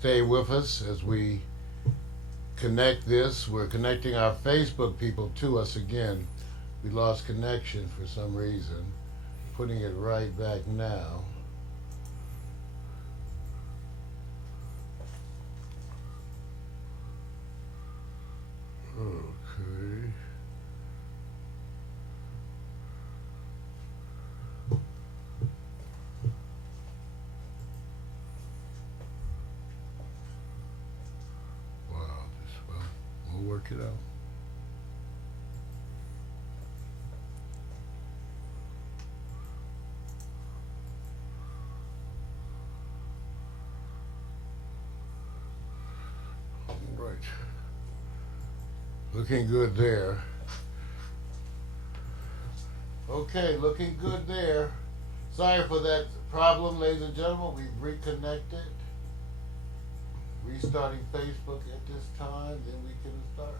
stay with us as we connect this. We're connecting our Facebook people to us again. We lost connection for some reason. Putting it right back now. Okay. We'll work it out. All right. Looking good there. Okay, looking good there. Sorry for that problem, ladies and gentlemen. We've reconnected. Restarting Facebook at this time, then we can start.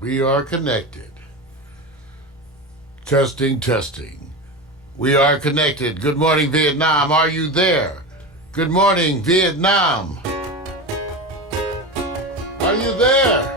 We are connected. Testing, testing. We are connected. Good morning, Vietnam. Are you there? Good morning, Vietnam. Are you there?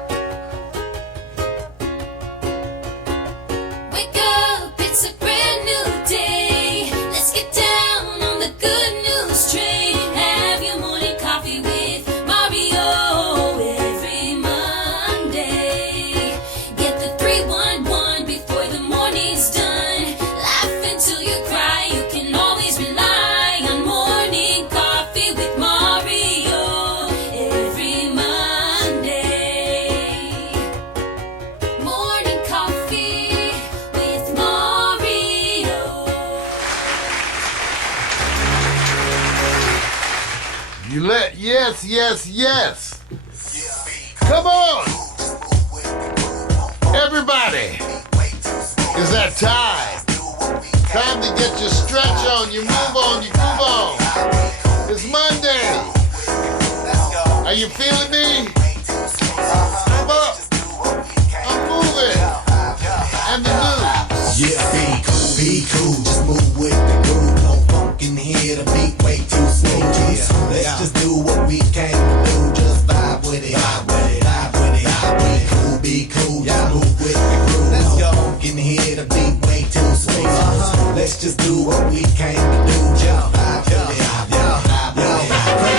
Yes. Come on. Everybody. It's that time. Time to get your stretch on, you move on, you groove on. It's Monday. Are you feeling me? Come up. I'm moving. And the news. Yeah, be cool, just move with the groove. No funk in here, the beat way too slow. Let's just do what we came to do. Just vibe with it, Be cool, just move with the groove. Let's go. No funk in here, the beat way too slow. Let's just do what we came to do. Just vibe with it,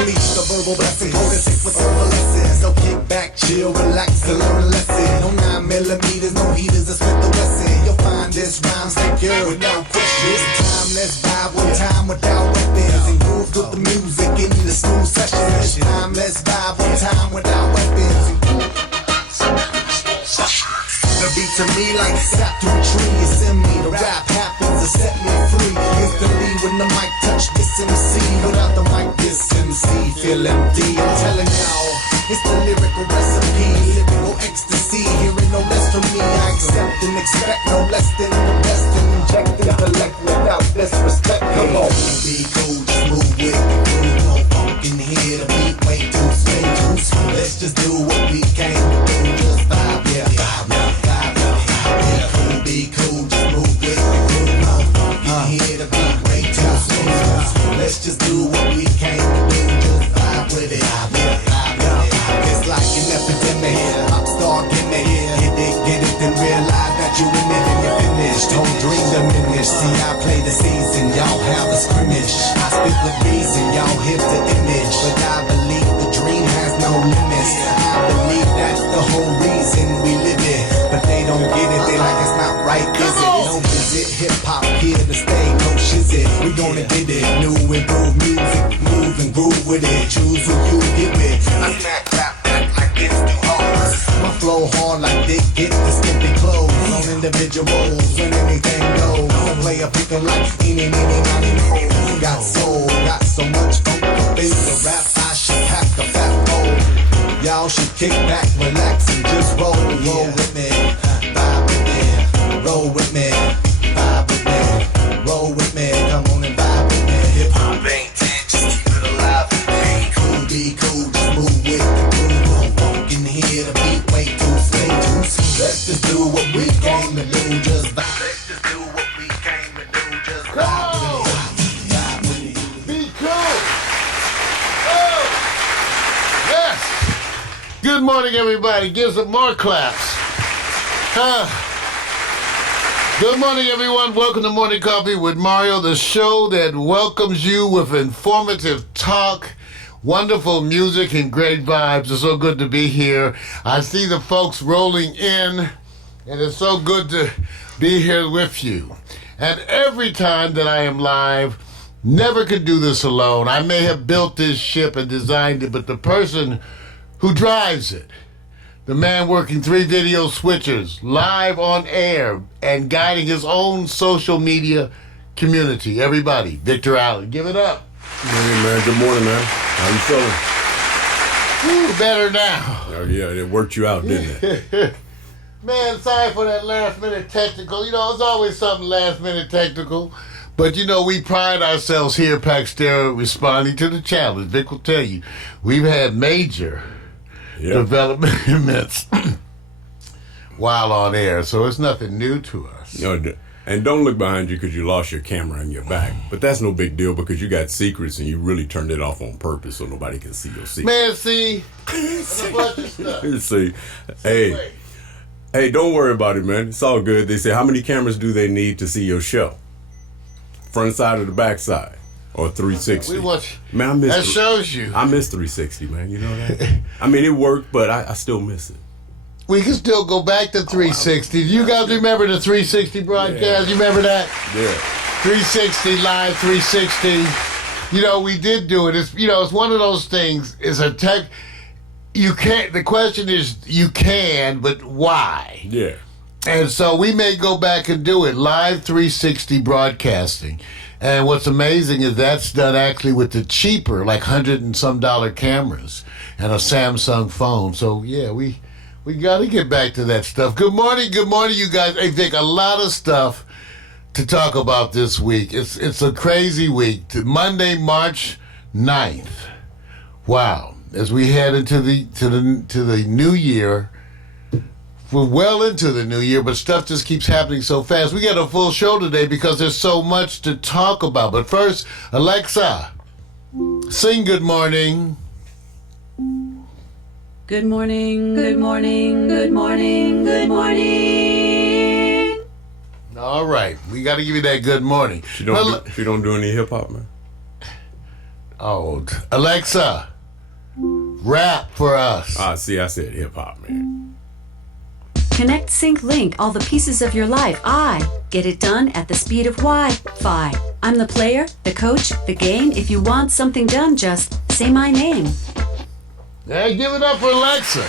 Release the verbal blessing, hold it sick with verbal lessons. So kick back, chill, relax, and learn a lesson. No 9mm, no heaters, a split the lesson. You'll find this rhyme secure with no question. This time, let's vibe one time without weapons. And groove with the music in the smooth session. This time, let's vibe one time without weapons. The beat to me like sap through a tree. It's in me, the rap happens to set me free. Instantly when the mic touch this MC. Without the mic this MC feel empty. I'm telling y'all, it's the lyrical recipe. Lyrical ecstasy, hearing no less from me. I accept and expect no less than the best. And inject intellect without disrespect. Come on, be cool, just move with the groove. No funk in here, the beat way too smooth. Let's just do what we came to do. Just vibe, Be cool, just move with the groove. No funk in here, the beat way too smooth. Let's just do what we came to do. Just vibe with it, It's like an epidemic, pop star gimmick. Get it, then realize that you in it and you're finished. Don't dream diminish. See, I play the season, y'all have a scrimmage. I spit the reason, y'all hit the image. But I believe the dream has no limits. I believe that's the whole reason we live it. But they don't get it, they like it's not right, is it? No visit, hip-hop here to stay, no shizit. We gonna get it, new improved music. Move and groove with it, choose who you get with. I smack rap like it's too hard. My flow hard like they get the skimpy clothes. On individuals, when anything goes. The player picking like eeny, miny, moe. Got soul, got so much funk up in the rap, I should pack a fat bowl. Y'all should kick back, relax, and just roll with me, vibe with me, roll with me, vibe with me, roll with me, come on and vibe with me. Hip hop ain't dead, just keep it alive. Be cool, just move with the groove. No funk in here, the beat way too slow. Let's just do what what we came to do, just vibe. Let's just do what we came to do, just vibe. Vibe with it. Be cool. Oh, yes. Good morning, everybody. Give some more claps. Good morning, everyone. Welcome to Morning Coffee with Mario, the show that welcomes you with informative talk, wonderful music, and great vibes. It's so good to be here. I see the folks rolling in, and it's so good to be here with you. And every time that I am live, never could do this alone. I may have built this ship and designed it, but the person who drives it, the man working 3 video switchers, live on air, and guiding his own social media community. Everybody, Victor Allen, give it up. Hey, man. Good morning, man. How you feeling? Ooh, better now. Oh, yeah, it worked you out, didn't it? Man, sorry for that last-minute technical. You know, it's always something last-minute technical. But, you know, we pride ourselves here at Pax Stereo responding to the challenge. Vic will tell you, we've had major developments while on air, so it's nothing new to us. And don't look behind you because you lost your camera and your back. But that's no big deal because you got secrets and you really turned it off on purpose so nobody can see your secrets. Man, see? That's a bunch of stuff. See, hey, don't worry about it, man. It's all good. They say, how many cameras do they need to see your show? Front side or the back side? Or 360? Man, I miss that shows you. I miss 360, man. You know that? I mean, it worked, but I still miss it. We can still go back to 360. You guys remember the 360 broadcast? Yeah. You remember that? Yeah. 360 live, 360. You know, we did do it. It's, you know, it's one of those things. It's a tech. You can't. The question is, you can, but why? Yeah. And so we may go back and do it live 360 broadcasting. And what's amazing is that's done actually with the cheaper, like $100 and some cameras and a Samsung phone. So yeah, we got to get back to that stuff. Good morning, you guys. Hey Vic, a lot of stuff to talk about this week. It's a crazy week. Monday, March 9th. Wow, as we head into the new year. We're well into the new year, but stuff just keeps happening so fast. We got a full show today because there's so much to talk about. But first, Alexa, sing Good Morning. Good morning, good morning, good morning, good morning. All right, we got to give you that good morning. She don't do any hip hop, man. Oh, Alexa, rap for us. See, I said hip hop, man. Connect, sync, link all the pieces of your life. I get it done at the speed of Wi-Fi. I'm the player, the coach, the game. If you want something done, just say my name. Hey, give it up for Alexa.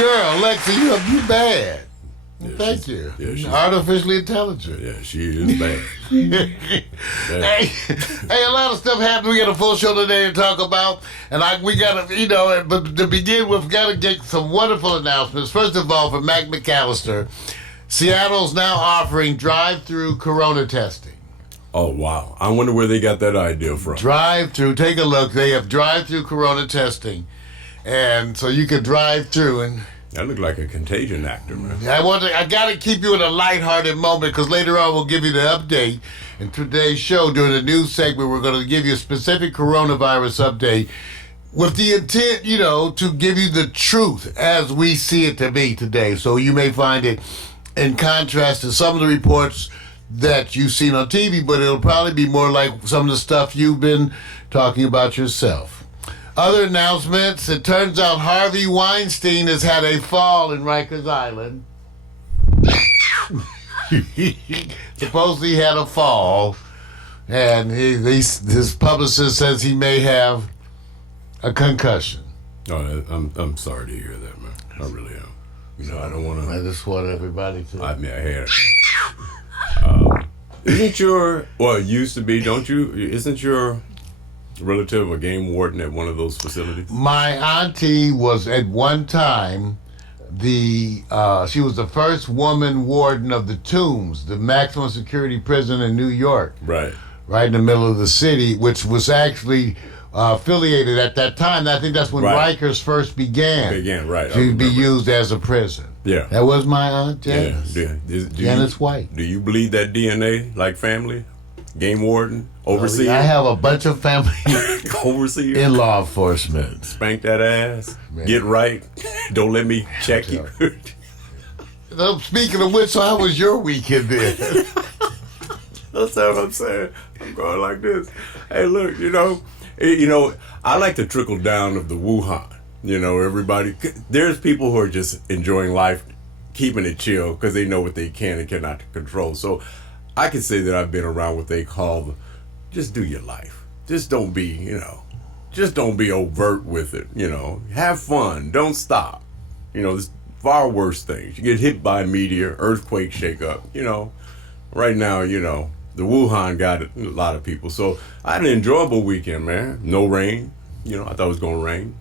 Girl, Alexa, you bad. Yeah, Thank you. Yeah, she's artificially intelligent. Yeah, she is bad. Hey, a lot of stuff happened. We got a full show today to talk about, and we got to, you know, but to begin with, got to get some wonderful announcements. First of all, from Mac McAllister, Seattle's now offering drive-through corona testing. Oh, wow. I wonder where they got that idea from. Drive-through. Take a look. They have drive-through corona testing, and so you can drive through and. That looked like a Contagion actor, man. I got to keep you in a lighthearted moment because later on we'll give you the update. In today's show, during the news segment, we're going to give you a specific coronavirus update with the intent, you know, to give you the truth as we see it to be today. So you may find it in contrast to some of the reports that you've seen on TV, but it'll probably be more like some of the stuff you've been talking about yourself. Other announcements, it turns out Harvey Weinstein has had a fall in Rikers Island. Supposedly he had a fall, and his publicist says he may have a concussion. Oh, I'm sorry to hear that, man. I really am. You know, I don't want to. I just want everybody to. I mean, I had it. Isn't your, well, it used to be, don't you? Isn't your relative a game warden at one of those facilities? My auntie was at one time she was the first woman warden of the Tombs, the maximum security prison in New York. Right in the middle of the city, which was actually affiliated at that time. I think that's when Rikers first began. Right. To be used as a prison. Yeah. That was my aunt Janice. Yeah. Janice White. Do you bleed that DNA like family? Game warden? Overseer? I have a bunch of family Overseer? in law enforcement. Spank that ass. Man. Get right. Don't let me check you. Speaking of which, so how was your weekend then? That's what I'm saying. I'm going like this. Hey, look, I like the trickle down of the Wuhan. Everybody. There's people who are just enjoying life, keeping it chill because they know what they can and cannot control. So I can say that I've been around what they call just do your life. Just don't be, just don't be overt with it. Have fun. Don't stop. There's far worse things. You get hit by a meteor, earthquake, shake up. Right now, the Wuhan got a lot of people. So I had an enjoyable weekend, man. No rain. I thought it was going to rain.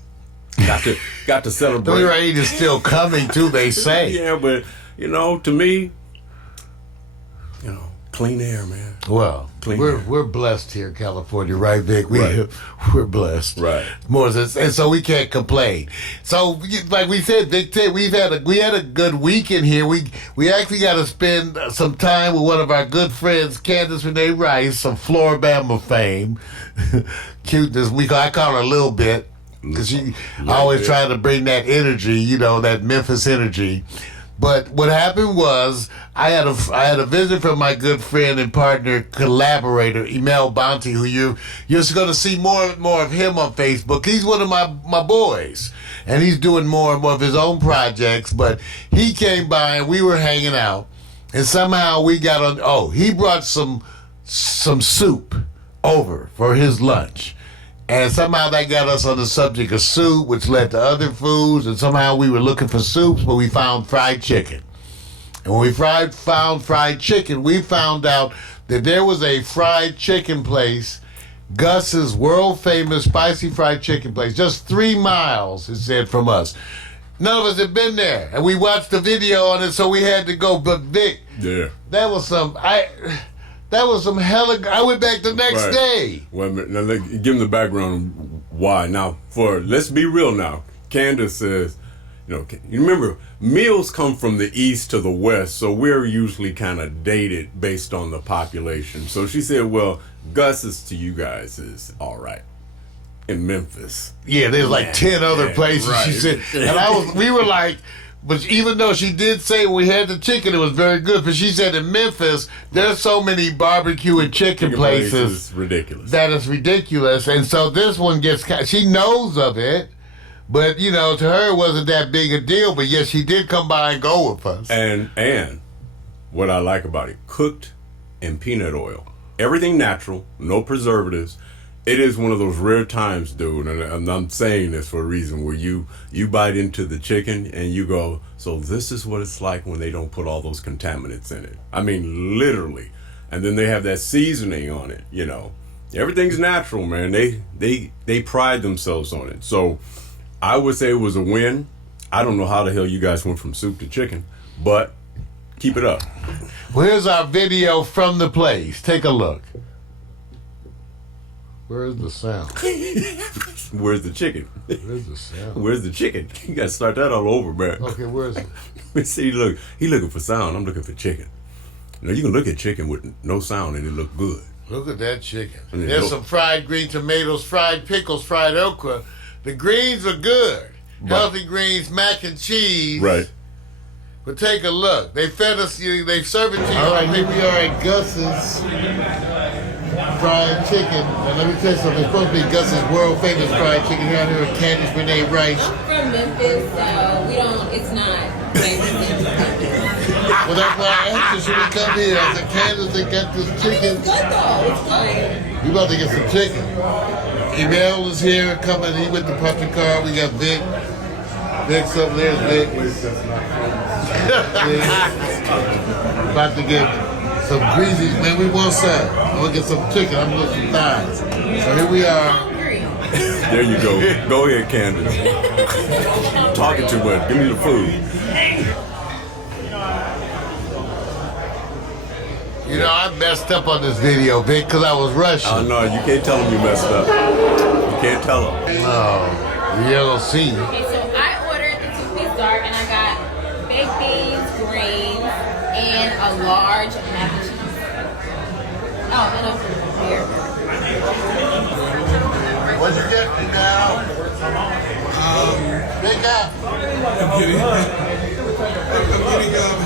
Got to celebrate. The rain is still coming, too, they say. Yeah, but, to me, clean air, man. Well, we're blessed here in California, right, Vic? We're blessed. Right. More and so we can't complain. So, like we said, Vic, we had a good weekend here. We actually got to spend some time with one of our good friends, Candace Renee Rice, of Floribama fame. Cute this week. I call her a little bit because she always trying to bring that energy, that Memphis energy. But what happened was I had a visit from my good friend and partner, collaborator, Emel Bonte, who you're going to see more and more of him on Facebook. He's one of my boys, and he's doing more and more of his own projects. But he came by and we were hanging out, and somehow we got on. Oh, he brought some soup over for his lunch. And somehow that got us on the subject of soup, which led to other foods. And somehow we were looking for soups, but we found fried chicken. And when we found fried chicken, we found out that there was a fried chicken place, Gus's world-famous spicy fried chicken place, just 3 miles, it said, from us. None of us had been there. And we watched the video on it, so we had to go. But Vic, that was some hella. I went back the next day. Well, now give him the background why. Now, let's be real now. Candace says, you remember, meals come from the east to the west, so we're usually kind of dated based on the population. So she said, well, Gus's to you guys is all right. In Memphis. Yeah, there's like 10 other places, right. She said. And we were like, but even though she did say when we had the chicken, it was very good. But she said in Memphis, there's so many barbecue and chicken places. Ridiculous. That is ridiculous. And so this one she knows of it. But, to her it wasn't that big a deal. But yes, she did come by and go with us. And what I like about it, cooked in peanut oil. Everything natural, no preservatives. It is one of those rare times, dude, and I'm saying this for a reason, where you bite into the chicken and you go, so this is what it's like when they don't put all those contaminants in it. I mean, literally. And then they have that seasoning on it, Everything's natural, man. They pride themselves on it. So I would say it was a win. I don't know how the hell you guys went from soup to chicken, but keep it up. Well, here's our video from the place. Take a look. Where's the sound? Where's the chicken? Where's the sound? Where's the chicken? You got to start that all over, man. Okay, where's it? See, look, he looking for sound. I'm looking for chicken. You can look at chicken with no sound and it look good. Look at that chicken. There's some fried green tomatoes, fried pickles, fried okra. The greens are good. Right. Healthy greens, mac and cheese. Right. But take a look. They fed us, they serve it to you. All right, here we are at Gus's fried chicken. And let me tell you something. It's supposed to be Gus's world famous fried chicken here with Candace Renee Rice. I'm from Memphis, so it's not famous. Well, that's why I asked you, should we come here? I said, Candace, they got this chicken. It's good though. It's good. We about to get some chicken. Emel is here coming. He with the punching card. We got Vic. Vic's up there. Vic. About to get some greasy. Man, we want some. I'm going to get some chicken. I'm going to get some thighs. So here we are. There you go. Go ahead, Candace. Talking too much. Give me the food. I messed up on this video, Vic, because I was rushing. Oh, no, you can't tell them you messed up. You can't tell them. No, you're going to see. Okay, so I ordered the 2-piece dark, and I got baked greens, and a large mac and cheese. Oh, and a beer. What'd you get me now? Big up. I'm getting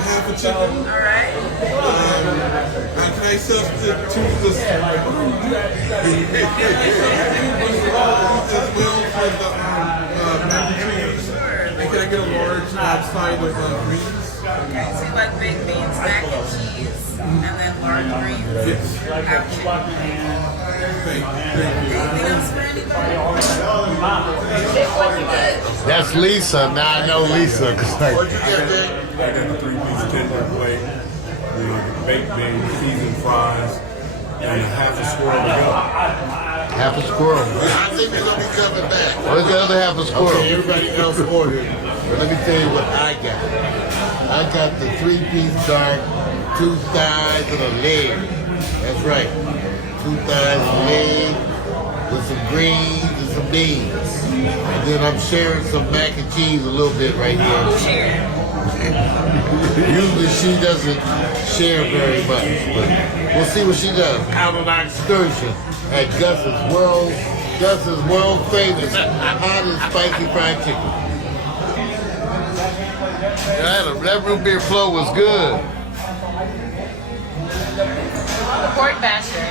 half a chicken. All right. Can I substitute this as well for the mac and cheese? And can I get a large side of greens? Okay, so you like baked beans, mac and cheese, and then large greens? Yes. Have chicken. Thank you. Anything else for anybody? That's Lisa. Now I know Lisa. What'd you get, Vic? I got a 3-piece tender plate, baked beans, seasoned fries, and a half a squirrel to go. Half a squirrel. I think we're gonna be coming back. Where's the other half a squirrel? Okay, everybody else ordered. But let me tell you what I got. I got the 3-piece dark, 2 thighs and a leg. That's right. 2 thighs and a leg with some greens and some beans. And then I'm sharing some mac and cheese a little bit right here. Usually she doesn't share very much, but we'll see what she does. Out on our excursion at Gus's world famous hot and spicy fried chicken. That root beer flow was good. Pork basher.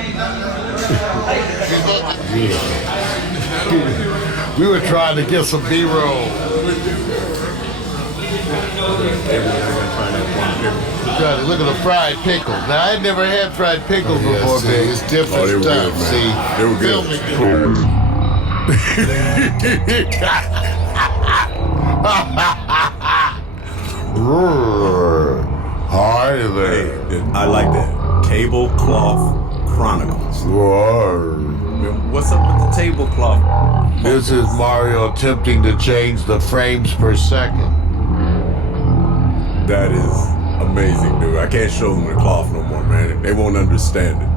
We were trying to get some B-roll. Look at the fried pickles. Now I never had fried pickles before, man. It's different stuff. Good, see, they were good. Hi there. I like that. Tablecloth Chronicles. What's up with the tablecloth? This is Mario attempting to change the frames per second. That is amazing, dude. I can't show them the cloth no more, man. They won't understand it.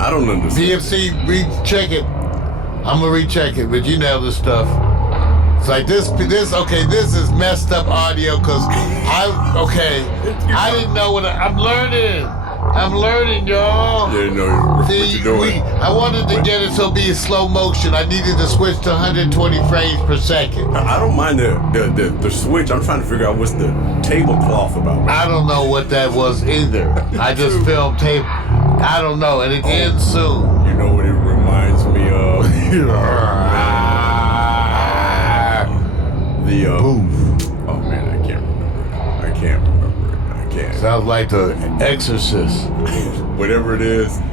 I don't understand. DMC, recheck it. I'm gonna recheck it, but you know this stuff. It's like this is messed up audio because I didn't know I'm learning. I'm learning, y'all. You didn't know what you're doing. I wanted to get it so it'd be in slow motion. I needed to switch to 120 frames per second. I don't mind the switch. I'm trying to figure out what's the tablecloth about. I don't know what that was either. I just filmed tape. I don't know, and it ends soon. You know what it reminds me of? Boom. Oh man, I can't remember it. I can't. Sounds like The Exorcist. Whatever it is. You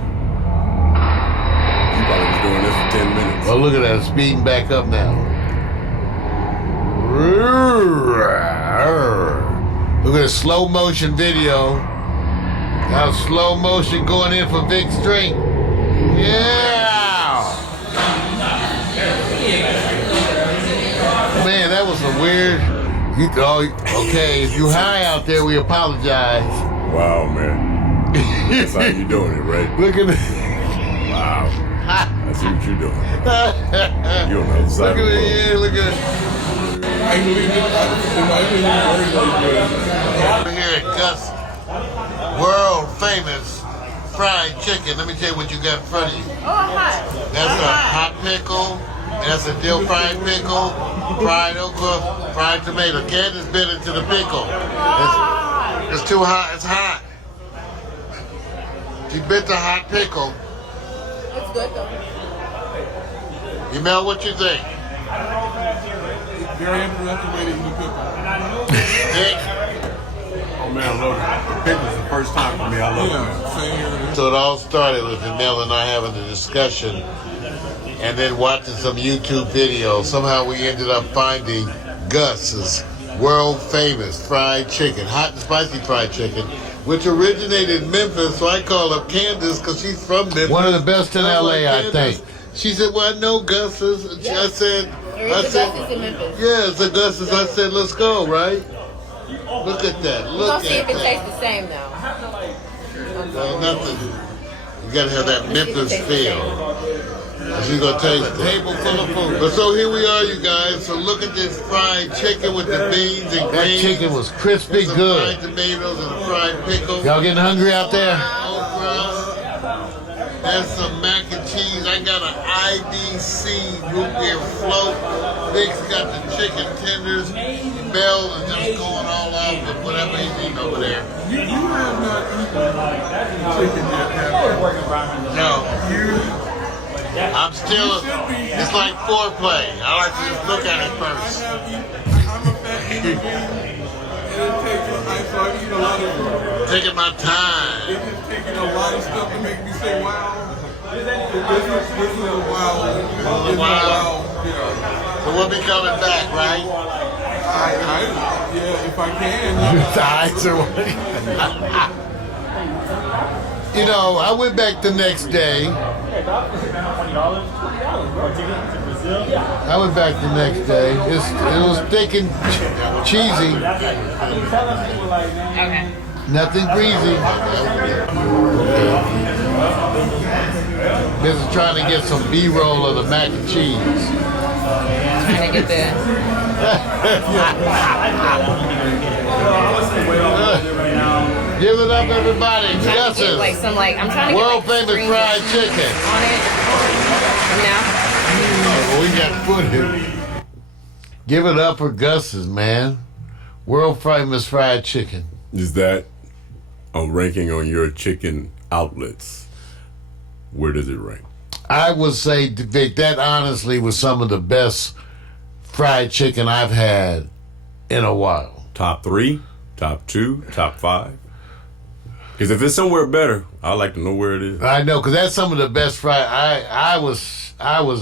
probably was doing this for 10 minutes. Oh, look at that, speeding back up now. Look at a slow motion video. Now slow motion going in for Vic's drink. Yeah! Man, that was a weird. Okay, if you high out there, we apologize. Wow, man. That's how you doing it, right? Look at it. Wow. I see what you're doing. You're on the other side of the world. Yeah, look at it. I believe Over here at Gus, world famous fried chicken. Let me tell you what you got in front of you. Oh, hot. That's a hot pickle. And that's a dill fried pickle, fried okra, fried tomato. Candace bit into the pickle. It's too hot. It's hot. She bit the hot pickle. It's good though. Mel, what you think? very interesting way to eat a pickle. Oh man, I love it. The pickle's the first time for me. I love it. Same here. So it all started with Janelle and I having a discussion and then watching some YouTube videos. Somehow we ended up finding Gus's world famous fried chicken, hot and spicy fried chicken, which originated in Memphis. So I called up Candace because she's from Memphis. One of the best in LA, I think. She said, well, I know Gus's. I said, Gus's in Memphis. yeah, it's a Gus's. I said, let's go, right? Look at that. We're Look gonna see at if it that. tastes the same though. Nothing. You gotta have that Memphis feel. She's gonna taste a table full of food. But so here we are, you guys. So look at this fried chicken with the beans and greens. That chicken was crispy some good. fried tomatoes and a fried pickle. Y'all getting hungry out there? Okra. There's some mac and cheese. I got an IBC root beer float. Vic's got the chicken tenders. Bell is just going all out with whatever he's eating over there. You have not eaten chicken yet, have you? No. I'm still, it's like foreplay. I like to just look at it first. I'm a fat human being, and it takes, so I've eaten a lot of food. Taking my time. It's just taking a lot of stuff to make me say wow. This is a wow. It's a wow. Yeah. So we'll be coming back, right? Yeah, if I can. Eyes are You know, I went back the next day. I went back the next day. It was thick and cheesy. Okay. Nothing greasy. This is trying to get some B-roll of the mac and cheese. Trying to get there. Give it up, everybody. Gus's. Like some I'm trying to World get famous fried chicken. on it. Now. We got footage. Give it up for Gus's, man. World famous fried chicken. Is that a ranking on your chicken outlets? Where does it rank? I would say, Vic, that honestly was some of the best fried chicken I've had in a while. Top 3, top 2, top 5? Because if it's somewhere better, I'd like to know where it is. I know, because that's some of the best fried. I was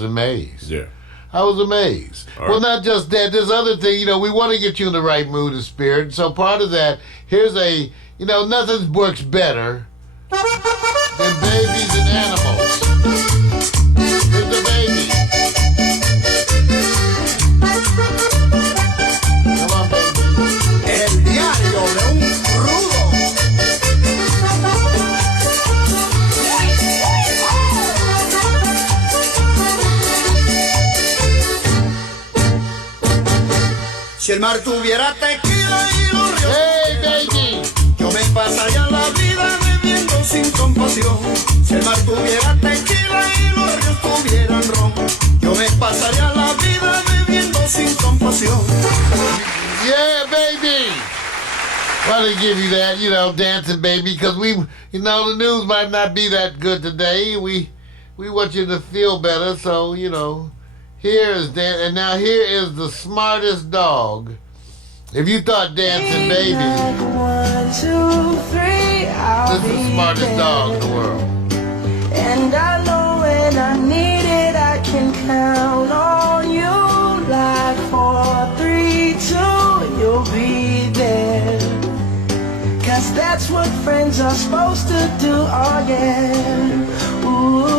amazed. Yeah. I was amazed. All Well, right. not just that. There's other thing. We want to get you in the right mood and spirit. So part of that, here's nothing works better than babies and animals. Here's the baby. Come on, baby. El diario de un rudo. Si el mar tuviera tequila y los ríos, Hey, baby. yo me pasaría la vida bebiendo sin compasión. Si el mar tuviera tequila y los ríos tuvieran ron, yo me pasaría la vida bebiendo sin compasión. Yeah, baby. Why they give you that, dancing, baby? Because the news might not be that good today. We want you to feel better, so here is and now here is the smartest dog. If you thought dancing, baby, 1, 2, 3, this is the smartest dog in the world. And I know when I need it, I can count on you. Like 4, 3, 2, you'll be there. 'Cause that's what friends are supposed to do, oh yeah. Ooh,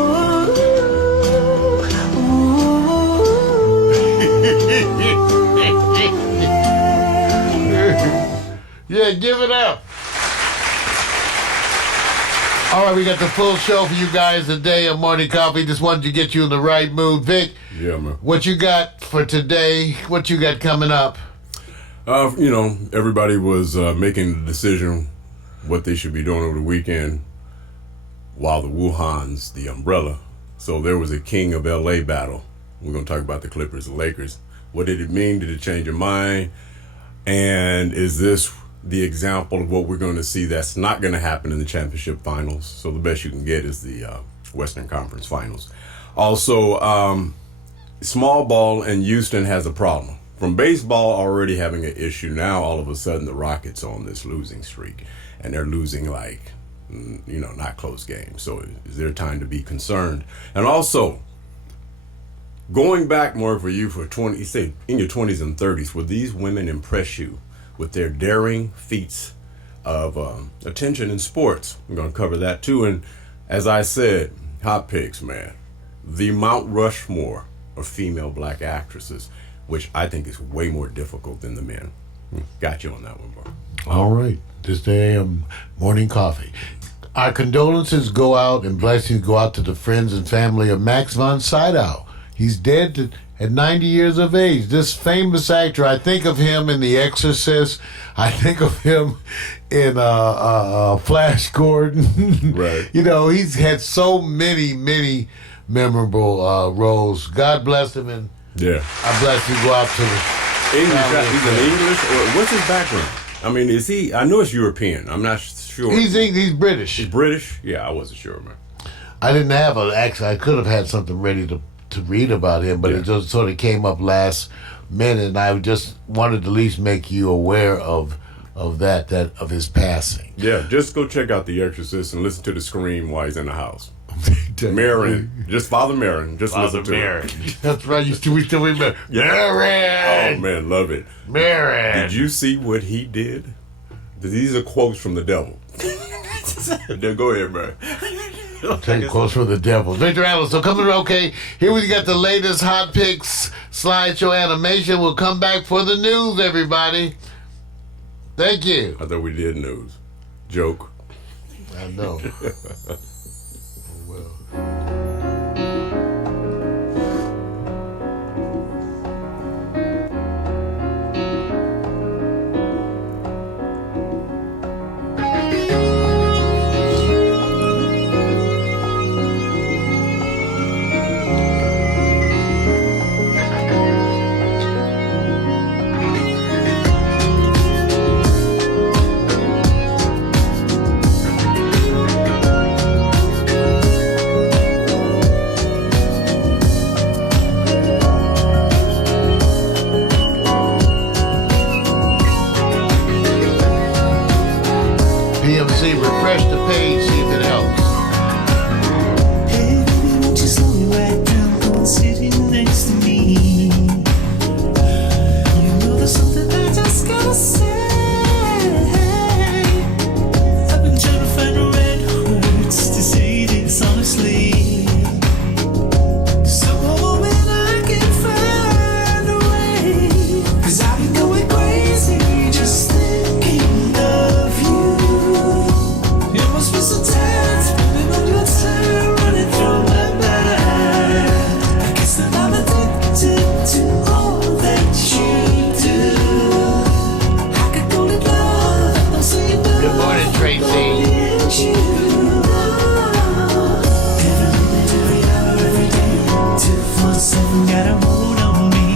Yeah, give it up. All right, we got the full show for you guys today on Morning Coffee. Just wanted to get you in the right mood. Vic, Yeah, man. what you got for today? What you got coming up? Everybody was making the decision what they should be doing over the weekend while the Wuhan's the umbrella. So there was a King of LA battle. We're going to talk about the Clippers and Lakers. What did it mean? Did it change your mind? And is this the example of what we're going to see that's not going to happen in the championship finals? So the best you can get is the Western Conference Finals. Also, small ball in Houston has a problem. From baseball already having an issue, now all of a sudden the Rockets are on this losing streak. And they're losing not close games. So is there time to be concerned? And also, going back more for you for in your 20s and 30s, will these women impress you with their daring feats of attention in sports? We're going to cover that too. And as I said, hot picks, man. The Mount Rushmore of female black actresses, which I think is way more difficult than the men. Got you on that one, bro. All right. This day, Morning Coffee. Our condolences go out and blessings go out to the friends and family of Max von Sydow. He's dead at 90 years of age. This famous actor, I think of him in The Exorcist. I think of him in Flash Gordon. Right. You know, he's had so many memorable roles. God bless him, and Yeah. I bless you. Go out to the English. He's an English, or what's his background? I mean, is he? I know it's European. I'm not sure. He's British. He's British. Yeah, I wasn't sure, man. I didn't have an accent. I could have had something ready to read about him, but it just sort of came up last minute, and I just wanted to at least make you aware of that of his passing. Yeah, just go check out The Exorcist and listen to the scream while he's in the house. Marin, just Father Marin, just listen to it. That's right. We still remember Marin. Oh man, love it. Marin. Did you see what he did? These are quotes from the devil. Go ahead, man. Take quotes from the devil. Victor Allison coming. Okay, here we got the latest hot picks slideshow animation. We'll come back for the news, everybody. Thank you. I thought we did news. Joke. I know. PMC, refresh the page, see if it helps. Hey, baby, won't you slow me right down? Come and sitting next to me. You know there's something I just gotta say. I've been trying to find the right words to say this honestly. So when I can find a way, 'cause I've been going crazy just thinking of you. You must be so tired, spending all your time running through my mind. I guess that I'm addicted to all that you do. I could go to love, don't say no. Good morning, Tracy. Every minute, every hour, every day, 247 got a hold on me.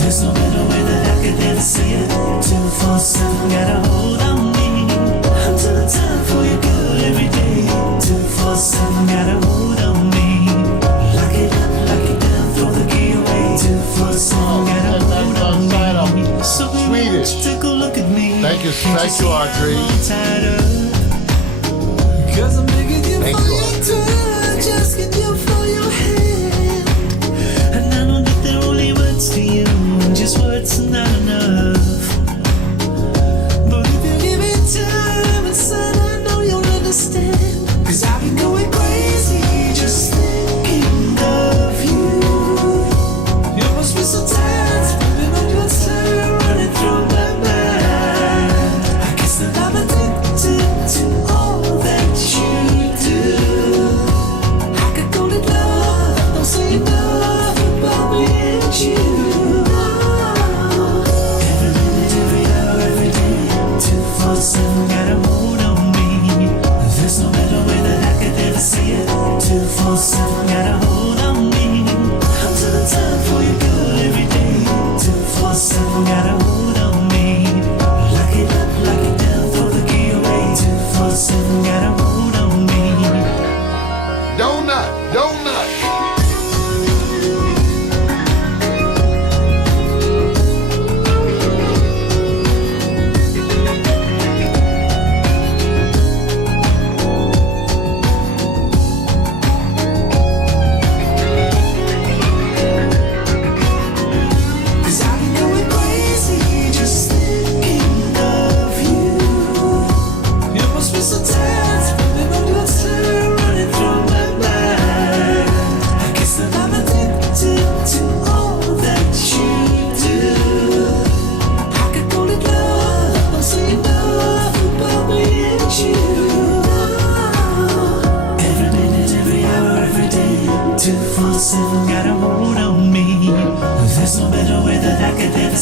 There's no better way that I could ever say it. 247 got a hold on me. I'm to the time for you, girl, every day. 247 got a hold on me. Lock it up, lock it down, throw the key away. 247 got a hold on me. So baby, won't you Swedish. take a look at me? Thank you, Audrey. Cause I'm begging you Thank for you, your touch, asking you for your hand. And I know that they're only words to you, just words are not enough. But if you give it time and son, I know you'll understand. 'Cause I've been going crazy just thinking of you. You must be so tired, spending all your time running through my mind. I guess that I'm addicted to all that you do. I could go to love, don't say enough about me and you. Every minute, every hour, every day, 247 got a hold on me. There's no better way that I could ever say it. 247 got a hold on me. I'm to the time for you, girl, every day. 247 got a hold on me. Lock it up, lock it down, throw the key away. 247 got a hold on me. Donut. Cause I've been going crazy just thinking of you. You must be so tired.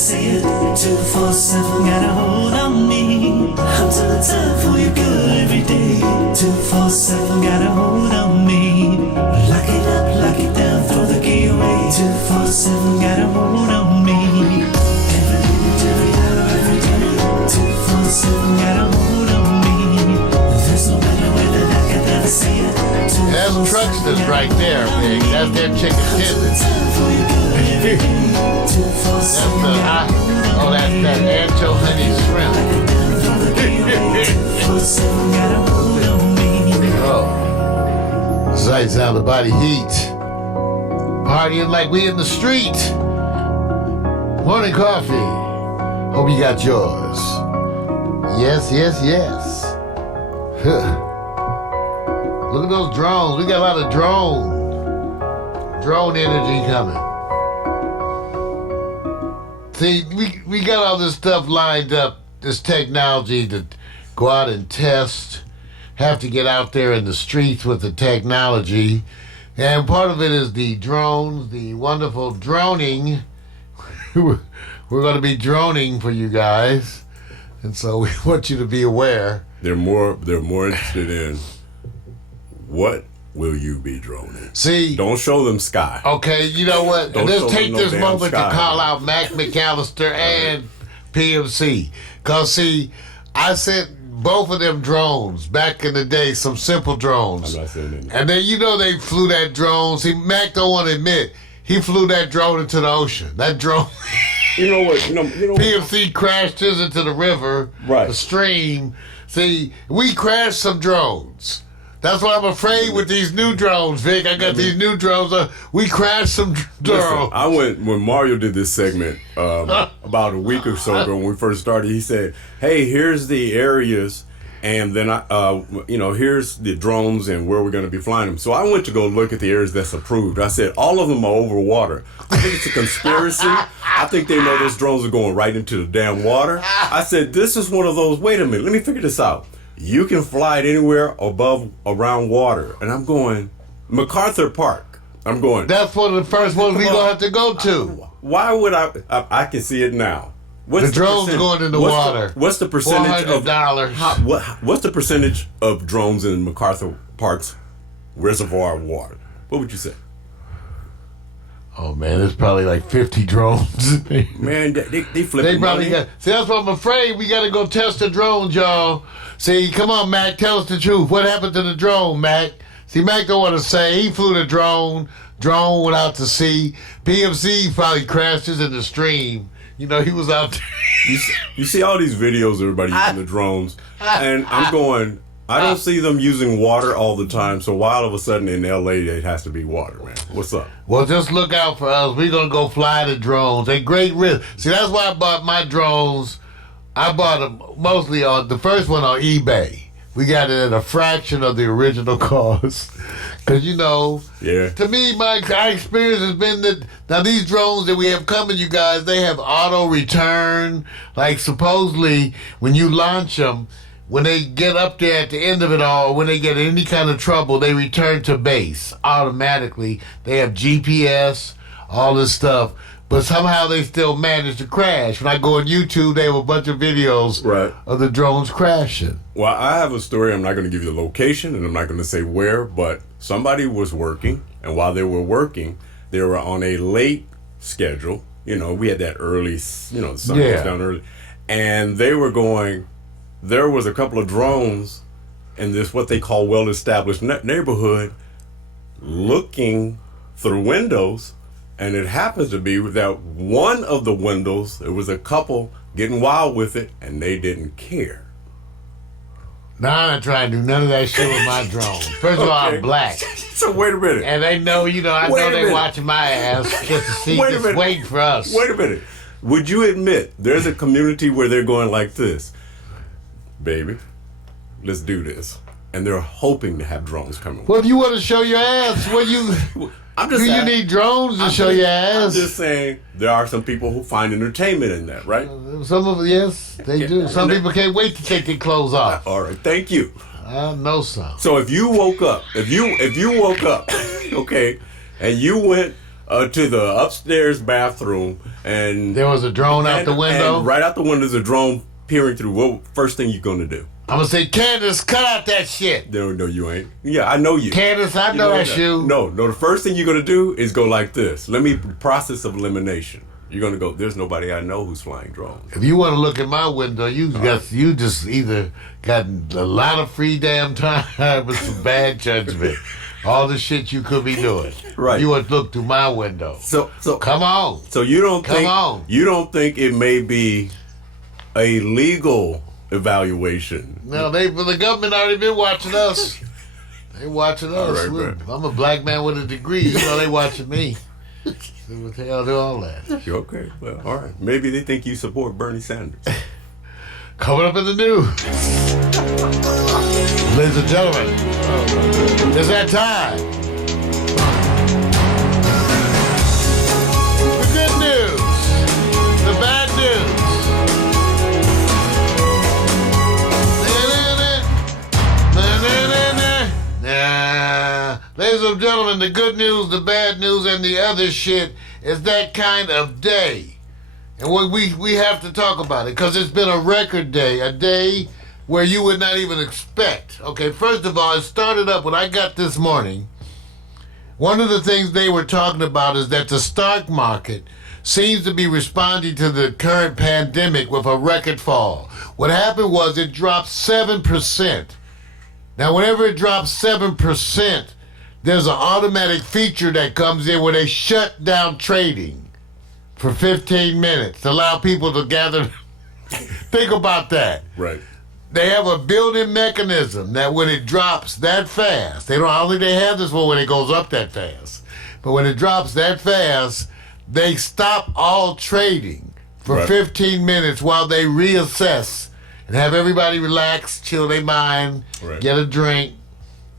say it. 247 got a hold on me. I'm to the top for you good every day. 247 got a hold on me. Lock it up, lock it down, throw the key away. 247 got a hold on me. Every minute, every hour, every day. 247 got a hold on me. There's no better way that I could ever say it. That's Trucksters right there, Big. That's them chicken tenders. That's the that anchovy shrimp. Oh, sights out the body heat. Partying like we in the street. Morning coffee. Hope you got yours. Yes, yes, yes. Look at those drones. We got a lot of drone energy coming. See, we got all this stuff lined up, this technology to go out and test, have to get out there in the streets with the technology. And part of it is the drones, the wonderful droning. We're going to be droning for you guys. And so we want you to be aware. They're more interested in what will you be droning? See, don't show them sky. Okay, you know what? Let's take this moment to call out Mac McAllister and PMC. Because, see, I sent both of them drones back in the day, some simple drones. I'm not saying anything. And then, you know, they flew that drone. See, Mac don't want to admit, he flew that drone into the ocean. That drone... You know what? PMC crashed his into the river, right? The stream. See, we crashed some drones. That's why I'm afraid with these new drones, Vic. I got these new drones. We crashed some drones. I went when Mario did this segment about a week or so ago when we first started. He said, "Hey, here's the areas, and then here's the drones and where we're going to be flying them." So I went to go look at the areas that's approved. I said, all of them are over water. I think it's a conspiracy. I think they know those drones are going right into the damn water. I said, this is one of those. Wait a minute, let me figure this out. You can fly it anywhere around water. And I'm going, MacArthur Park. I'm going. That's one of the first ones we're going to have to go to. Why would I can see it now. What's the drones going in the water. What's the percentage of $400? What's the percentage of drones in MacArthur Park's reservoir of water? What would you say? Oh man, there's probably like 50 drones. Man, they flip. They probably got. See, that's what I'm afraid. We got to go test the drones, y'all. See, come on, Mac, tell us the truth. What happened to the drone, Mac? See, Mac don't want to say. He flew the drone. Drone went out to sea. PMC probably crashed us in the stream. You know, he was out there. You see all these videos, everybody using the drones, and I'm going. I don't see them using water all the time. So why all of a sudden in LA it has to be water, man? What's up? Well, just look out for us. We're gonna go fly the drones. They great risk. See, that's why I bought my drones. I bought them mostly on the first one on eBay. We got it at a fraction of the original cost. Cause you know, to me, our experience has been that now these drones that we have coming, you guys, they have auto return. Like supposedly, when you launch them, when they get up there at the end of it all, when they get in any kind of trouble, they return to base automatically. They have GPS, all this stuff. But somehow they still manage to crash. When I go on YouTube, they have a bunch of videos of the drones crashing. Well, I have a story. I'm not going to give you the location, and I'm not going to say where, but somebody was working, and while they were working, they were on a late schedule. You know, we had that early, the sun goes down early. And they were going, there was a couple of drones in this, what they call well-established neighborhood, looking through windows. And it happens to be that one of the windows, there was a couple getting wild with it, and they didn't care. Now I'm not trying to do none of that shit with my drone. First of all, I'm black. So wait a minute. And they know, I know they watching my ass just to see, just waiting for us. Wait a minute. Would you admit there's a community where they're going like this? Baby, let's do this. And they're hoping to have drones coming. Well, if you want to show your ass, do you need drones to show your ass? I'm just saying there are some people who find entertainment in that, right? Some of yes, they do. Some people can't wait to take their clothes off. All right, thank you. I know so. So if you woke up, okay, and you went to the upstairs bathroom, and There was a drone out the window? And right out the window is a drone peering through. What first thing you gonna do? I'm gonna say, Candace, cut out that shit. No, you ain't. Yeah, I know you. Candace, I know that's you. No, the first thing you're gonna do is go like this. Let me process of elimination. You're gonna go. There's nobody I know who's flying drones. If you want to look at my window, you just either got a lot of free damn time with some bad judgment. All the shit you could be doing. Right. You want to look through my window. So come on. So you don't Come think on. you don't think it may be a legal evaluation? No, the government already been watching us. They watching us. Right. I'm a black man with a degree. You know they watching me. See what the hell do all that? Okay, well, all right. Maybe they think you support Bernie Sanders. Coming up in the news. Ladies and gentlemen, it's that time. The good news. The bad news. Ladies and gentlemen, the good news, the bad news, and the other shit is that kind of day. And we have to talk about it because it's been a record day, a day where you would not even expect. Okay, first of all, it started up when I got this morning. One of the things they were talking about is that the stock market seems to be responding to the current pandemic with a record fall. What happened was it dropped 7%. Now, whenever it drops 7%, there's an automatic feature that comes in where they shut down trading for 15 minutes to allow people to gather. Think about that. Right. They have a built-in mechanism that when it drops that fast, I don't think they have this one when it goes up that fast, but when it drops that fast, they stop all trading for 15 minutes while they reassess and have everybody relax, chill their mind, get a drink,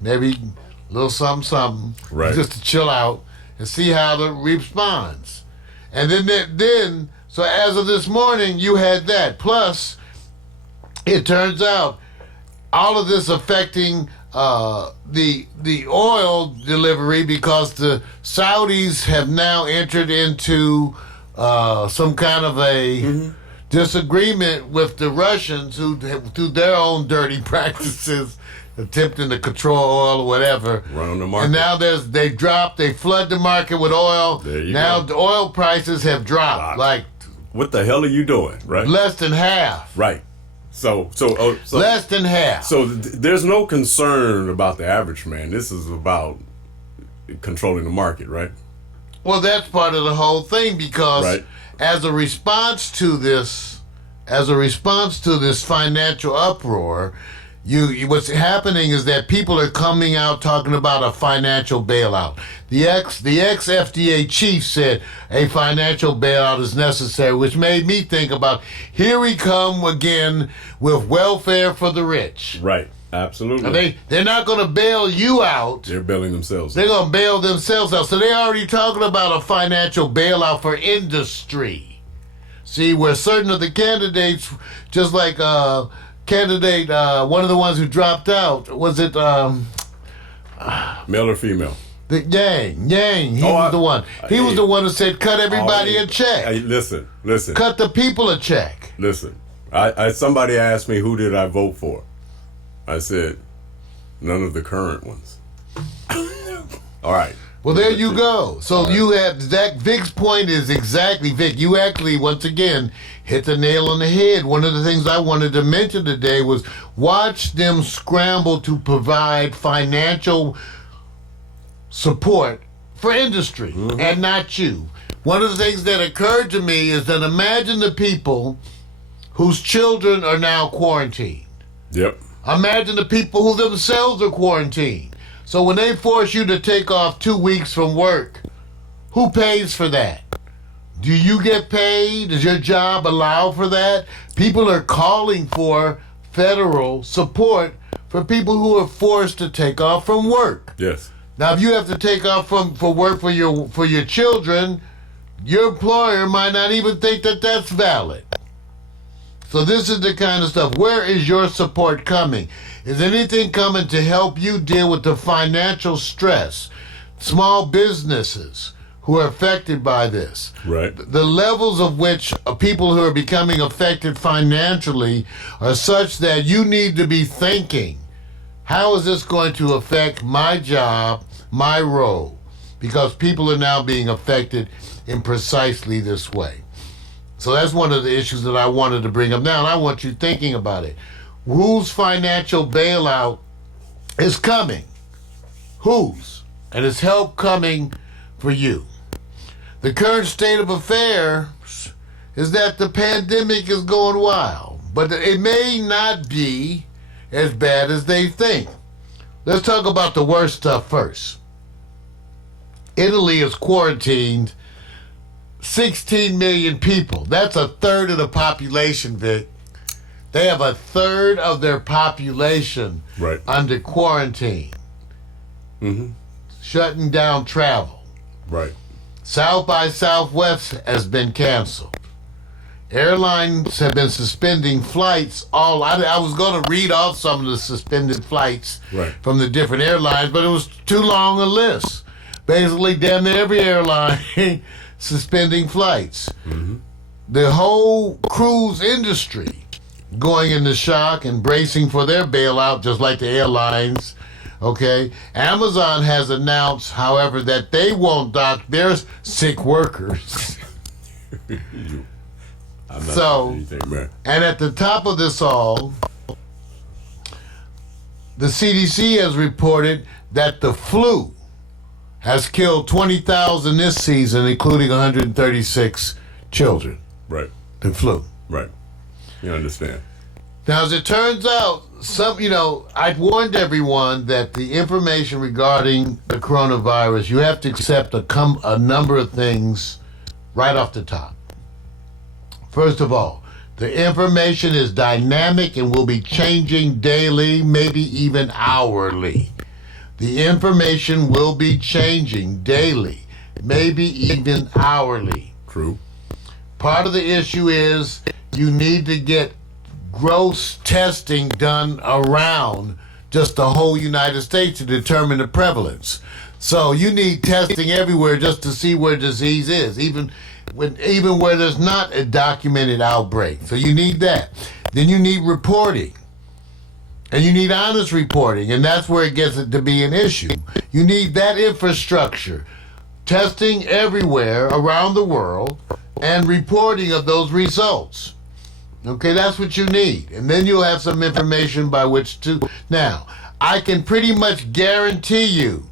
maybe a little something, just to chill out and see how it responds. And then, so as of this morning, you had that. Plus, it turns out all of this affecting the oil delivery because the Saudis have now entered into some kind of a disagreement with the Russians who, through their own dirty practices, attempting to control oil or whatever. Run on the market. And now they flood the market with oil. Now the oil prices have dropped. Like, what the hell are you doing? Right. Less than half. Right. So less than half. So there's no concern about the average man. This is about controlling the market, right? Well, that's part of the whole thing because as a response to this financial uproar, what's happening is that people are coming out talking about a financial bailout. The ex-FDA chief said a financial bailout is necessary, which made me think about, here we come again with welfare for the rich. Right, absolutely. They're not going to bail you out. They're bailing themselves out. They're going to bail themselves out. So they're already talking about a financial bailout for industry. See, where certain of the candidates, just like one of the ones who dropped out, was it male or female? The Yang. He was the one. He was the one who said, cut everybody a check. Hey, listen. Cut the people a check. Listen, somebody asked me who did I vote for. I said, none of the current ones. All right. Well, there you go. So you have Zach. Vic's point is exactly, Vic. You actually, once again, hit the nail on the head. One of the things I wanted to mention today was watch them scramble to provide financial support for industry and not you. One of the things that occurred to me is that imagine the people whose children are now quarantined. Yep. Imagine the people who themselves are quarantined. So when they force you to take off 2 weeks from work, who pays for that? Do you get paid? Does your job allow for that? People are calling for federal support for people who are forced to take off from work. Yes. Now, if you have to take off for work for your children, your employer might not even think that that's valid. So this is the kind of stuff. Where is your support coming? Is anything coming to help you deal with the financial stress? Small businesses who are affected by this. Right. The levels of which people who are becoming affected financially are such that you need to be thinking, how is this going to affect my job, my role? Because people are now being affected in precisely this way. So that's one of the issues that I wanted to bring up now, and I want you thinking about it. Whose financial bailout is coming? Whose? And is help coming for you? The current state of affairs is that the pandemic is going wild, but it may not be as bad as they think. Let's talk about the worst stuff first. Italy has quarantined 16 million people. That's a third of the population, Vic. They have a third of their population under quarantine. Mm-hmm. Shutting down travel. Right. South by Southwest has been canceled. Airlines have been suspending flights. I was going to read off some of the suspended flights from the different airlines, but it was too long a list. Basically, damn near every airline suspending flights. Mm-hmm. The whole cruise industry going into shock and bracing for their bailout, just like the airlines. Okay, Amazon has announced, however, that they won't dock their sick workers. And at the top of this all, the CDC has reported that the flu has killed 20,000 this season, including 136 children. Right. The flu. Right. You understand. Now, as it turns out, I warned everyone that the information regarding the coronavirus, you have to accept a number of things right off the top. First of all, the information is dynamic and will be changing daily, maybe even hourly. The information will be changing daily, maybe even hourly. True. Part of the issue is you need to get gross testing done around just the whole United States to determine the prevalence. So you need testing everywhere just to see where disease is, even where there's not a documented outbreak. So you need that. Then you need reporting. And you need honest reporting, and that's where it gets to be an issue. You need that infrastructure. Testing everywhere around the world and reporting of those results. Okay, that's what you need. And then you'll have some information by which to... Now, I can pretty much guarantee you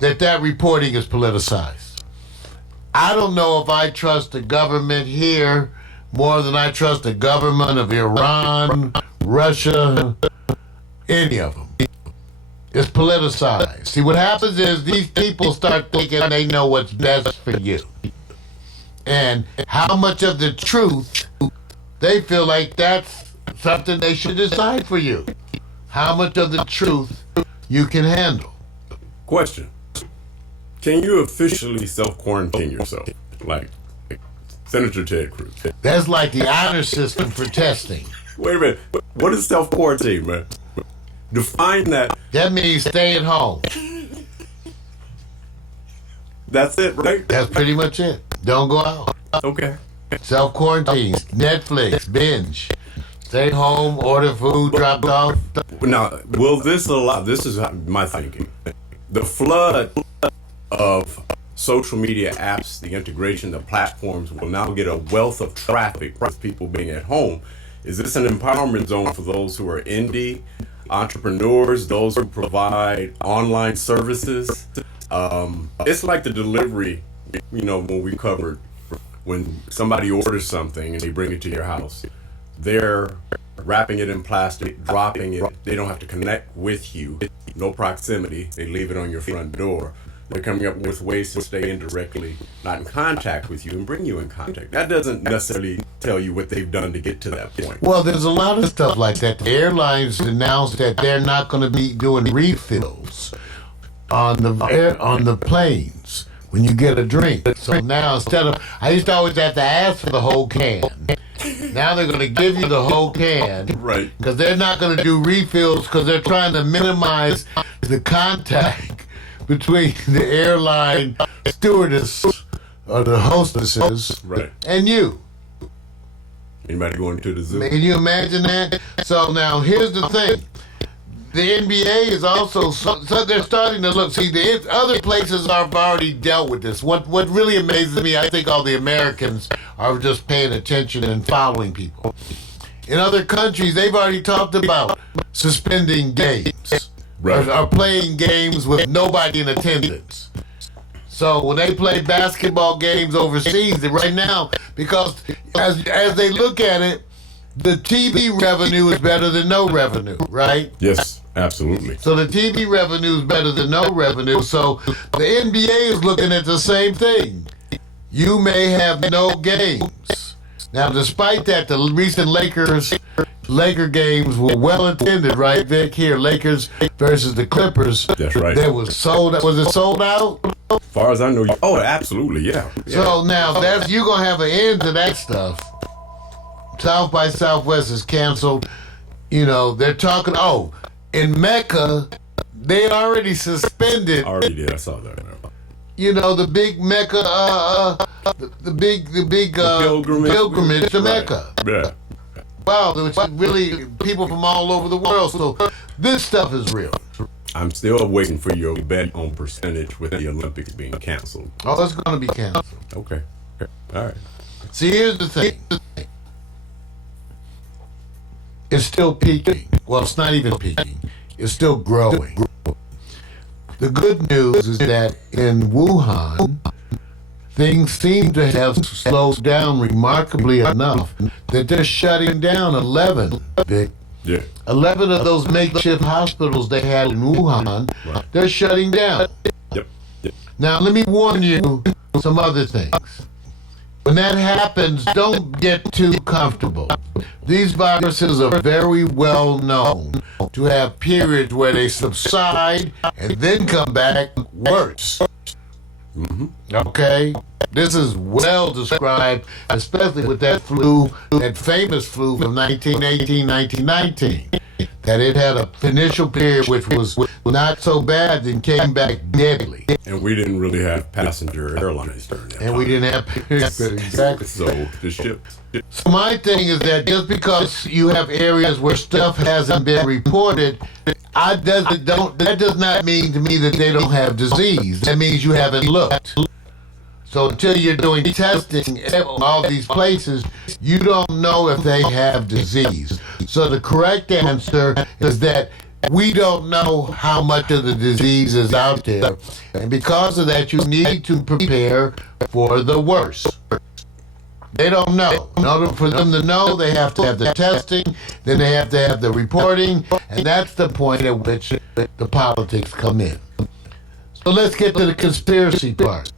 that reporting is politicized. I don't know if I trust the government here more than I trust the government of Iran, Russia, any of them. It's politicized. See, what happens is these people start thinking they know what's best for you. And how much of the truth they feel like that's something they should decide for you. How much of the truth you can handle. Question. Can you officially self-quarantine yourself? Like Senator Ted Cruz. That's like the honor system for testing. Wait a minute. What is self-quarantine, man? Define that. That means stay at home. That's it, right? That's pretty much it. Don't go out. Okay. Self-quarantine, Netflix, binge. Stay home, order food, dropped off. Now, will this allow, this is my thinking, the flood of social media apps, the integration, the platforms will now get a wealth of traffic with people being at home. Is this an empowerment zone for those who are indie entrepreneurs, those who provide online services? It's like the delivery, when we covered, when somebody orders something and they bring it to your house, they're wrapping it in plastic, dropping it. They don't have to connect with you. No proximity. They leave it on your front door. They're coming up with ways to stay indirectly, not in contact with you, and bring you in contact. That doesn't necessarily tell you what they've done to get to that point. Well, there's a lot of stuff like that. The airlines announced that they're not going to be doing refills on the planes when you get a drink. So now I used to always have to ask for the whole can. Now they're going to give you the whole can. Right. Because they're not going to do refills because they're trying to minimize the contact between the airline stewardess or the hostesses Right. and you. Anybody going to the zoo? Can you imagine that? So now here's the thing. The NBA is also so they're starting to look. See, the other places have already dealt with this. What really amazes me, I think all the Americans are just paying attention and following people. In other countries, they've already talked about suspending games, Right. or playing games with nobody in attendance. So when they play basketball games overseas, right now, because as they look at it, the TV revenue is better than no revenue, right? Yes, absolutely. So the TV revenue is better than no revenue. So the NBA is looking at the same thing. You may have no games. Now, despite that, the recent Laker games were well attended, right, Vic? Here, Lakers versus the Clippers. That's right. That was sold. Was it sold out? As far as I know, oh, absolutely, yeah. So now you're gonna have an end to that stuff. South by Southwest is canceled. You know, they're talking. Oh, in Mecca, they already suspended. Already did. I saw that. You know, the big Mecca, the big pilgrimage to Mecca. Yeah. Wow, there's really people from all over the world. So this stuff is real. I'm still waiting for your bet on percentage with the Olympics being canceled. Oh, it's going to be canceled. Okay. All right. See, here's the thing. It's still peaking. Well, it's not even peaking. It's still growing. The good news is that in Wuhan, things seem to have slowed down remarkably enough that they're shutting down 11, Vic. Yeah. 11 of those makeshift hospitals they had in Wuhan, they're shutting down. Yep. Now, let me warn you some other things. When that happens, don't get too comfortable. These viruses are very well known to have periods where they subside and then come back worse. Okay? This is well described, especially with that flu, that famous flu from 1918, 1919. That it had an initial period which was not so bad, then came back deadly. And we didn't really have passenger airlines during that And time. we didn't have exactly. So the ships. So my thing is that just because you have areas where stuff hasn't been reported, that does not mean to me that they don't have disease. That means you haven't looked. So until you're doing testing at all these places, you don't know if they have disease. So the correct answer is that we don't know how much of the disease is out there. And because of that, you need to prepare for the worst. They don't know. In order for them to know, they have to have the testing, then they have to have the reporting, and that's the point at which the politics come in. So let's get to the conspiracy part.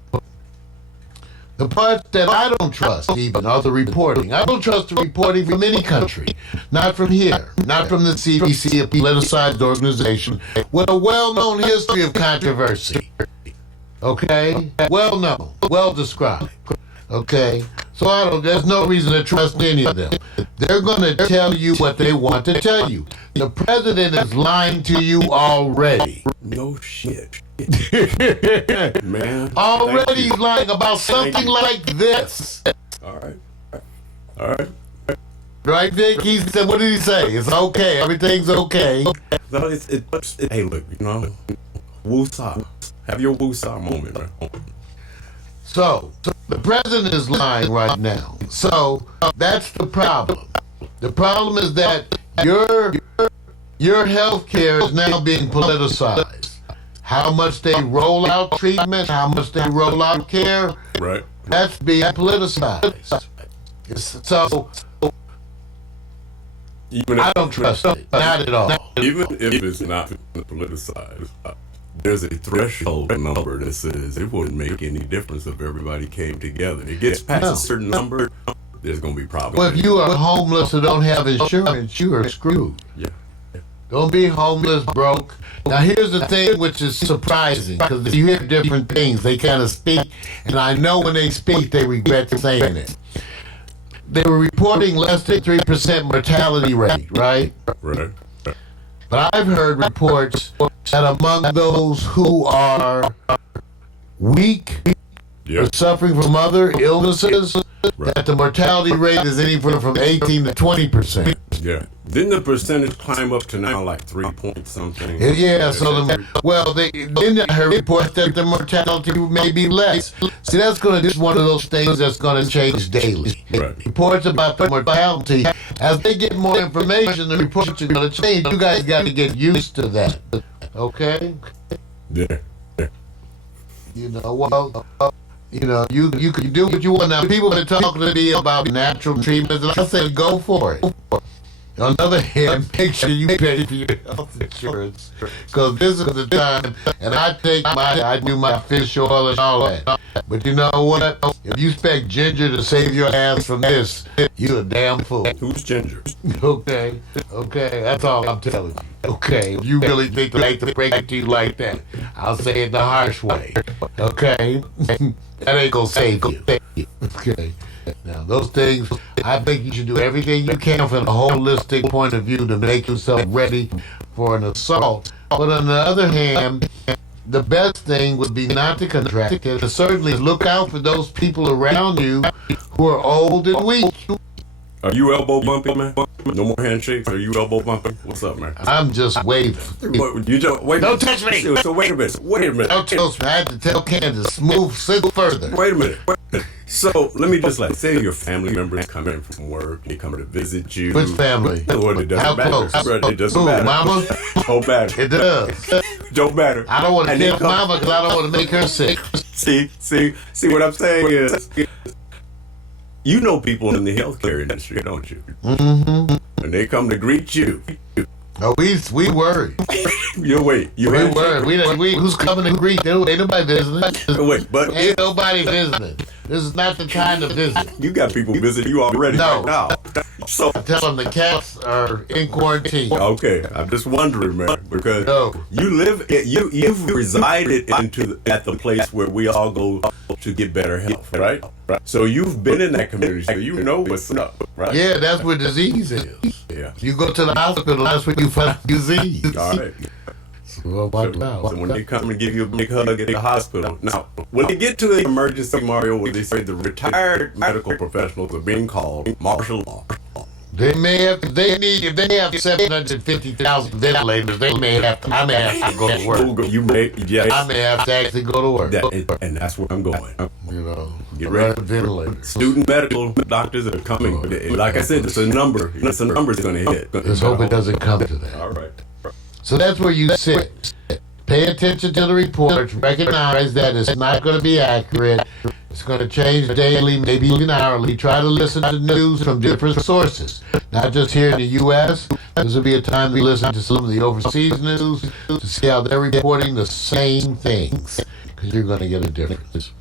The part that I don't trust even are the reporting. I don't trust the reporting from any country. Not from here. Not from the CDC, a politicized organization with a well-known history of controversy. Okay? Well known. Well described. Okay? So there's no reason to trust any of them. They're going to tell you what they want to tell you. The president is lying to you already. No shit. Man. Already he's lying about something like this. All right. Right, Vic? He said, what did he say? It's okay. Everything's okay. No, hey, look, woosah. Have your woosah moment, man. So, the president is lying right now. So, that's the problem. The problem is that your health care is now being politicized. How much they roll out treatment, how much they roll out care, Right. that's being politicized. So, I don't trust it. Not at all. Even if it's not politicized, there's a threshold number that says it wouldn't make any difference if everybody came together. It gets past a certain number, there's going to be problems. Well, if you are homeless or don't have insurance, you are screwed. Yeah. Don't be homeless, broke. Now, here's the thing which is surprising, because you hear different things. They kind of speak, and I know when they speak, they regret saying it. They were reporting less than 3% mortality rate, right? Right. But I've heard reports that among those who are weak or suffering from other illnesses, that the mortality rate is anywhere from 18 to 20%. Yeah. Didn't the percentage climb up to now like 3 point something? Yeah, so then I heard reports that the mortality may be less. See, that's going to just one of those things that's going to change daily. Right. Reports about the mortality, as they get more information, the reports are going to change. You guys got to get used to that. Okay? Yeah. You know, well, you know, you can do what you want. Now, people have been talking to me about natural treatments, and I say go for it. On the other hand, make sure you pay for your health insurance, because this is the time, and I do my fish oil and all that. But you know what? If you expect Ginger to save your ass from this, you a damn fool. Who's Ginger? Okay, that's all I'm telling you. Okay, if you really think they like to break it to you like that, I'll say it the harsh way. Okay, that ain't gonna save you. Okay. Now, those things, I think you should do everything you can from a holistic point of view to make yourself ready for an assault. But on the other hand, the best thing would be not to contract it, and certainly look out for those people around you who are old and weak. Are you elbow bumping, man? No more handshakes? Are you elbow bumping? What's up, man? I'm just waving. You just, wait. Don't touch me! So wait a minute. Don't touch me. I had to tell Candace, sit further. Wait a minute. So let me just say your family members come in from work, they come to visit you. Which family? Well, it doesn't How matter. close? It doesn't matter. Mama? Don't matter. It does. Don't matter. I don't want to kill Mama because I don't want to make her sick. See what I'm saying is, you know people in the healthcare industry, don't you? Mm-hmm. When they come to greet you. Oh, we worried. You wait. We worried. We who's coming to greet? Ain't nobody visiting. Wait, but ain't nobody visiting. This is not the time to visit. You got people visiting you already right now. So I tell them the cats are in quarantine. Okay, I'm just wondering, man, because you've resided at the place where we all go to get better health, right? So you've been in that community, so you know what's up, right? Yeah, that's where disease is. Yeah. You go to the hospital, that's where you find disease. All right. So when they come and give you a big hug at the hospital, now when they get to the emergency, Mario, where they say the retired medical professionals are being called martial law. If they have 750,000 ventilators, I may have to go to work. Yes. I may have to actually go to work. And that's where I'm going. You know, get ready. Ventilators. Student medical doctors that are coming. Like I said, it's a number. It's a number's going to hit. Let's hope it doesn't come to that. All right. So that's where you sit. Pay attention to the reports. Recognize that it's not going to be accurate. It's going to change daily, maybe even hourly. Try to listen to news from different sources, not just here in the U.S. This will be a time to listen to some of the overseas news to see how they're reporting the same things, because you're going to get a difference.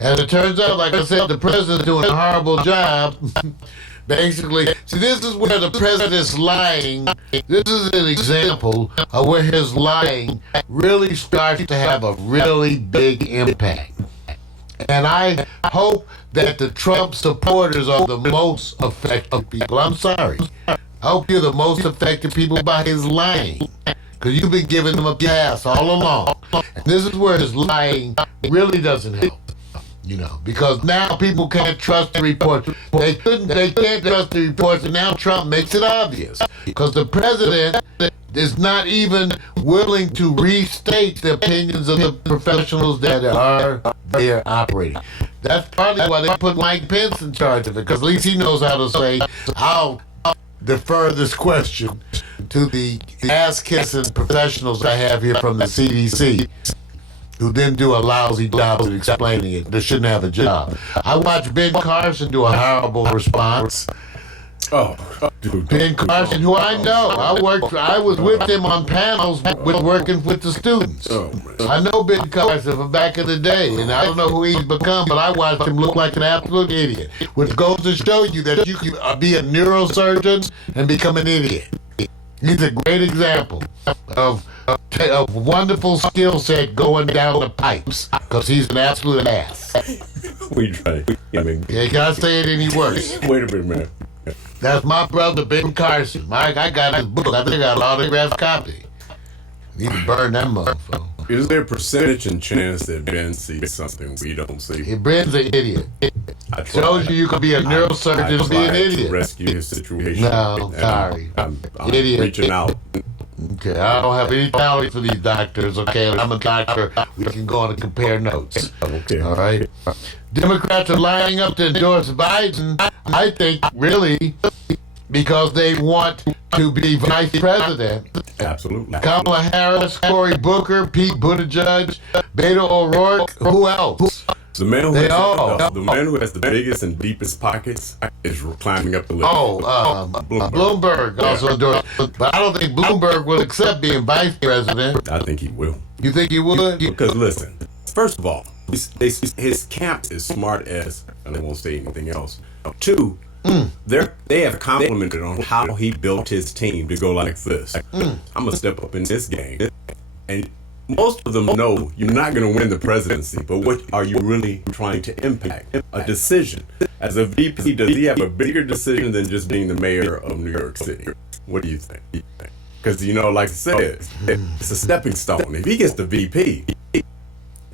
And it turns out, like I said, the president's doing a horrible job. Basically, see, this is where the president's lying. This is an example of where his lying really starts to have a really big impact. And I hope that the Trump supporters are the most affected people. I'm sorry. I hope you're the most affected people by his lying, because you've been giving him a pass all along. And this is where his lying really doesn't help. You know, because now people can't trust the reports. They can't trust the reports, and now Trump makes it obvious. Because the president is not even willing to restate the opinions of the professionals that are there operating. That's partly why they put Mike Pence in charge of it, because at least he knows how to say, I'll defer this question to the ass-kissing professionals I have here from the CDC, who didn't do a lousy job of explaining it. They shouldn't have a job. I watched Ben Carson do a horrible response. Dude, Ben Carson, who I know, I was with him on panels working with the students. I know Ben Carson from back in the day, and I don't know who he's become, but I watched him look like an absolute idiot, which goes to show you that you can be a neurosurgeon and become an idiot. He's a great example of a wonderful skill set going down the pipes, because he's an absolute ass. We try. Can I say it any worse? Wait a minute, man. That's my brother, Ben Carson. I got his book. I think I got an autographed copy. Need to burn that motherfucker. Is there a percentage and chance that Ben sees something we don't see? Ben's an idiot. I Shows you can be a neurosurgeon and be an idiot. To rescue his situation. No, And sorry. I'm Idiot. reaching out. Okay, I don't have any talent for these doctors, okay? I'm a doctor. We can go on and compare notes. Okay. All right? Democrats are lining up to endorse Biden, I think, really, because they want to be vice president. Absolutely. Kamala Harris, Cory Booker, Pete Buttigieg, Beto O'Rourke, who else? The man who They has the biggest and deepest pockets is climbing up the list. Bloomberg also endorsed. But I don't think Bloomberg will accept being vice president. I think he will. You think he would? Because listen, first of all, his camp is smart as, and I won't say anything else. Two, they have complimented on how he built his team to go like this. I'm gonna step up in this game, and most of them know you're not going to win the presidency, but what are you really trying to impact? A decision. As a VP, does he have a bigger decision than just being the mayor of New York City? What do you think? Because, like I said, it's a stepping stone. If he gets the VP,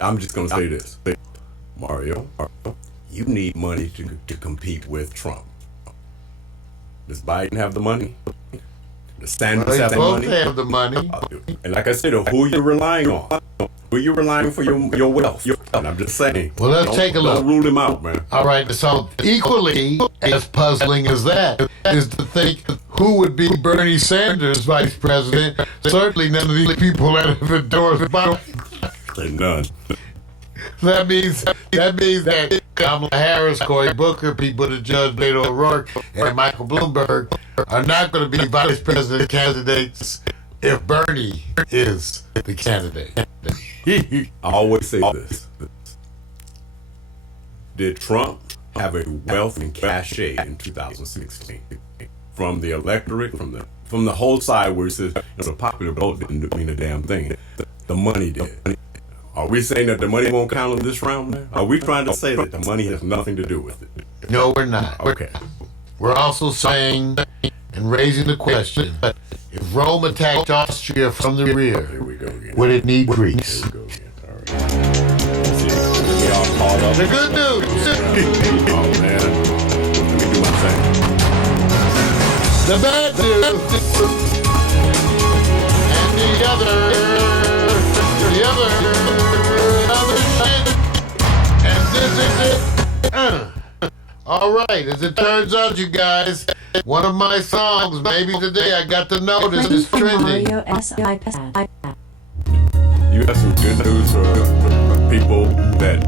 I'm just going to say this. Mario, you need money to compete with Trump. Does Biden have the money? The Sanders have the money. Have the money. And like I said, who you're relying on? Who you relying for your wealth? And I'm just saying. Well, let's take a look. Don't rule them out, man. All right. So equally as puzzling as that is to think who would be Bernie Sanders vice president. Certainly none of these people that have endorsed Biden. None. That means that Kamala Harris, Cory Booker, Pete Buttigieg, Beto O'Rourke, and Michael Bloomberg are not going to be vice president candidates if Bernie is the candidate. I always say this. Did Trump have a wealth and cachet in 2016? From the electorate, from the whole side where it says the popular vote didn't mean a damn thing. The money did. Are we saying that the money won't count in this round, man? Are we trying to say that the money has nothing to do with it? No, we're not. Okay. We're also saying and raising the question, if Rome attacked Austria from the rear, Here we go again. would it need Greece? Here we go again. All right. We all called up. The good news! Oh, man. Let me do my thing. The bad news! And the other shit. And this is it. All right, as it turns out, you guys, one of my songs, maybe today I got to notice, is trending. Mario S.I. You have some good news for people that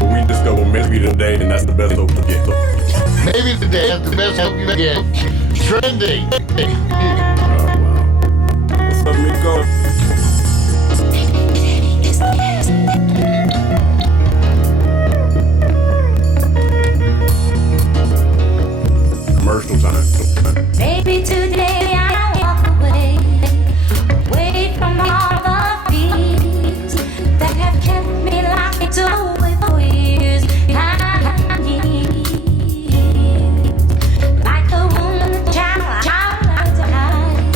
we just go maybe today, and that's the best hope you get. Maybe today that's the best hope you get. Trending. Oh, wow. What's up, Miko? Commercial time. Maybe today I walk away from all the fears that have kept me locked away for years and years. Like a woman, child to hide.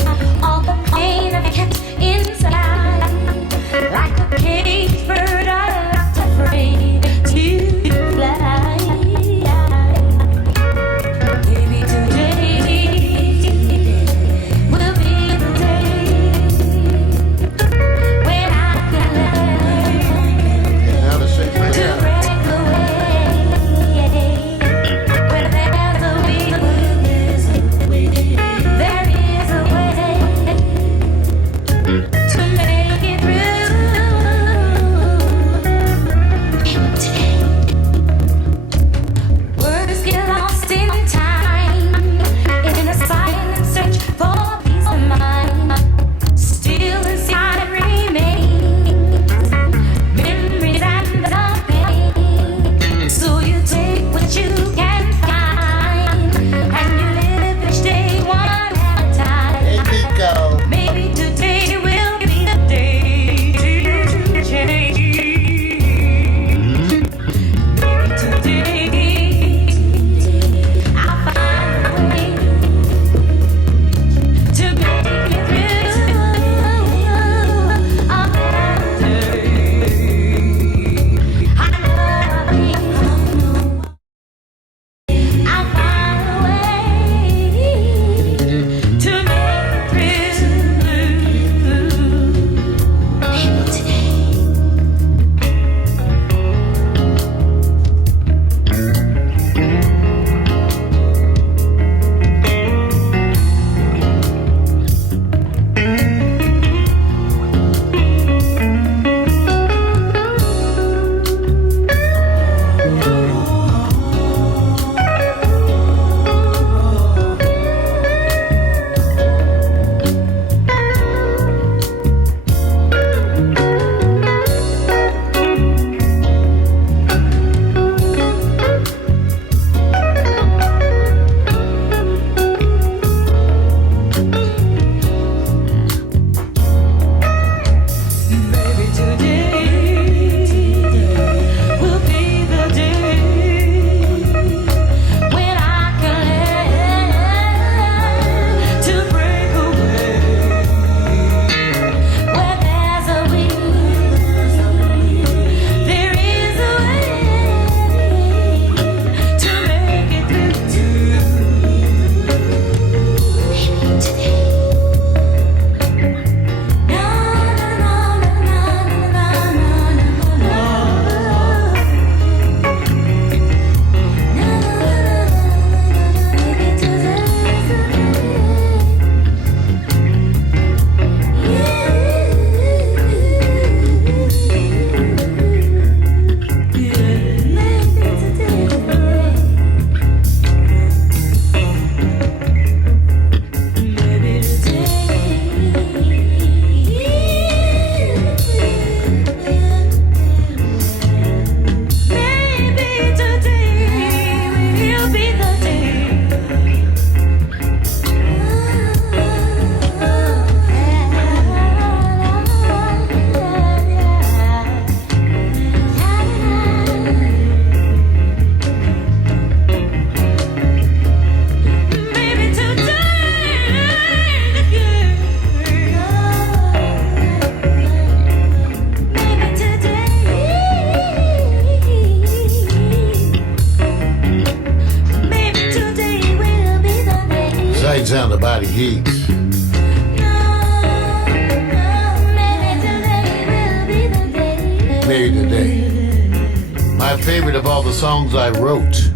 favorite of all the songs I wrote.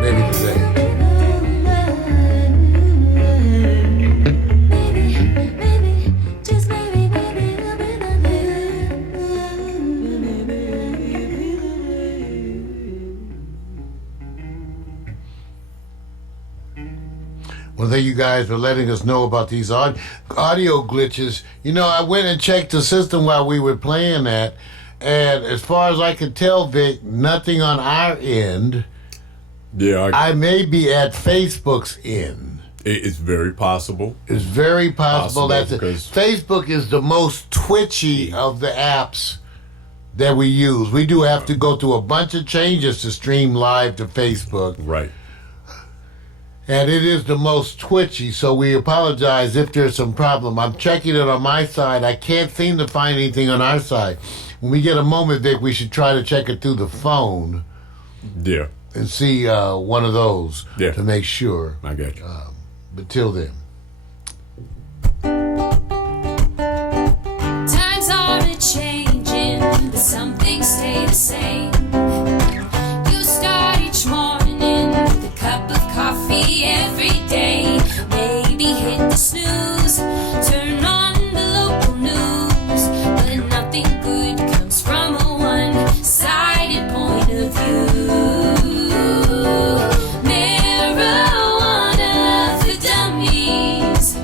Maybe today. Well, thank you guys for letting us know about these audio glitches. You know, I went and checked the system while we were playing that, and as far as I could tell, Vic, nothing on our end. Yeah, I may be at Facebook's end. It's very possible. It's very possible. That's it. Because Facebook is the most twitchy of the apps that we use. We do have to go through a bunch of changes to stream live to Facebook. Right. And it is the most twitchy, so we apologize if there's some problem. I'm checking it on my side. I can't seem to find anything on our side. When we get a moment, Vic, we should try to check it through the phone. Yeah. And see one of those to make sure. I got you. But till then. Times are a-changing, but some things stay the same. You start each morning with a cup of coffee every day. Maybe hit the snooze, turn on the local news, but nothing good comes from a one-sided point of view. Marijuana for dummies.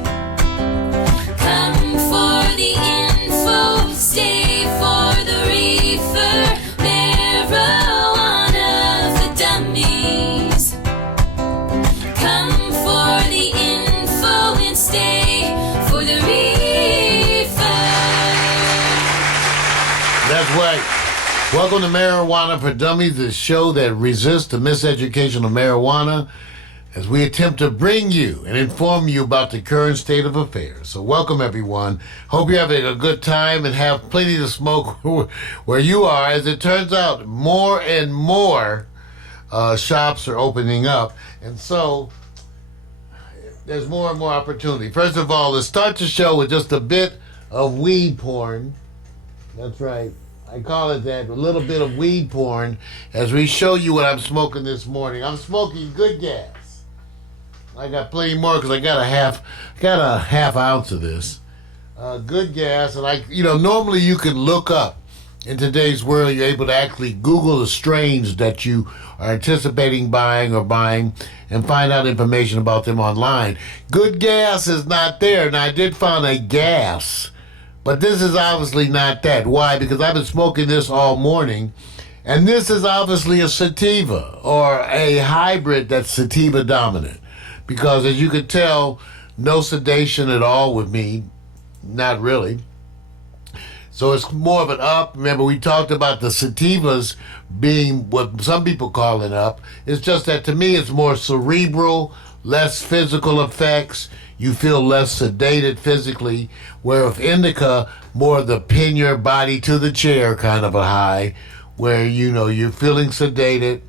Come for the info, stay for the reefer. Marijuana for dummies. Come for the info and stay for the reefer. That's right. Welcome to Marijuana for Dummies, the show that resists the miseducation of marijuana as we attempt to bring you and inform you about the current state of affairs. So welcome, everyone. Hope you're having a good time and have plenty to smoke where you are. As it turns out, more and more shops are opening up, and so there's more and more opportunity. First of all, let's start the show with just a bit of weed porn. That's right. I call it that, a little bit of weed porn, as we show you what I'm smoking this morning. I'm smoking good gas. I got plenty more because I got a half ounce of this. Good gas, and normally you can look up. In today's world, you're able to actually Google the strains that you are anticipating buying and find out information about them online. Good gas is not there, and I did find a gas. But this is obviously not that. Why? Because I've been smoking this all morning, and this is obviously a sativa or a hybrid that's sativa dominant. Because as you can tell, no sedation at all with me, not really. So it's more of an up. Remember, we talked about the sativas being what some people call an up. It's just that to me it's more cerebral, less physical effects. You feel less sedated physically, where with indica, more of the pin your body to the chair kind of a high, where, you're feeling sedated,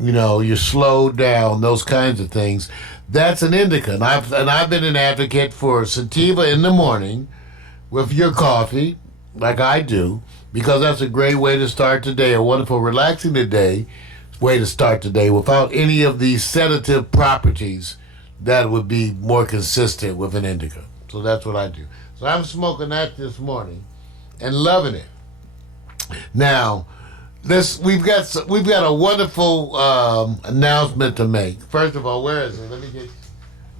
you're slowed down, those kinds of things. That's an indica. And I've been an advocate for sativa in the morning with your coffee, like I do, because that's a great way to start the day, a wonderful, relaxing way to start the day without any of these sedative properties that would be more consistent with an indica. So that's what I do. So I'm smoking that this morning and loving it. Now, we've got a wonderful announcement to make. First of all, where is it? Let me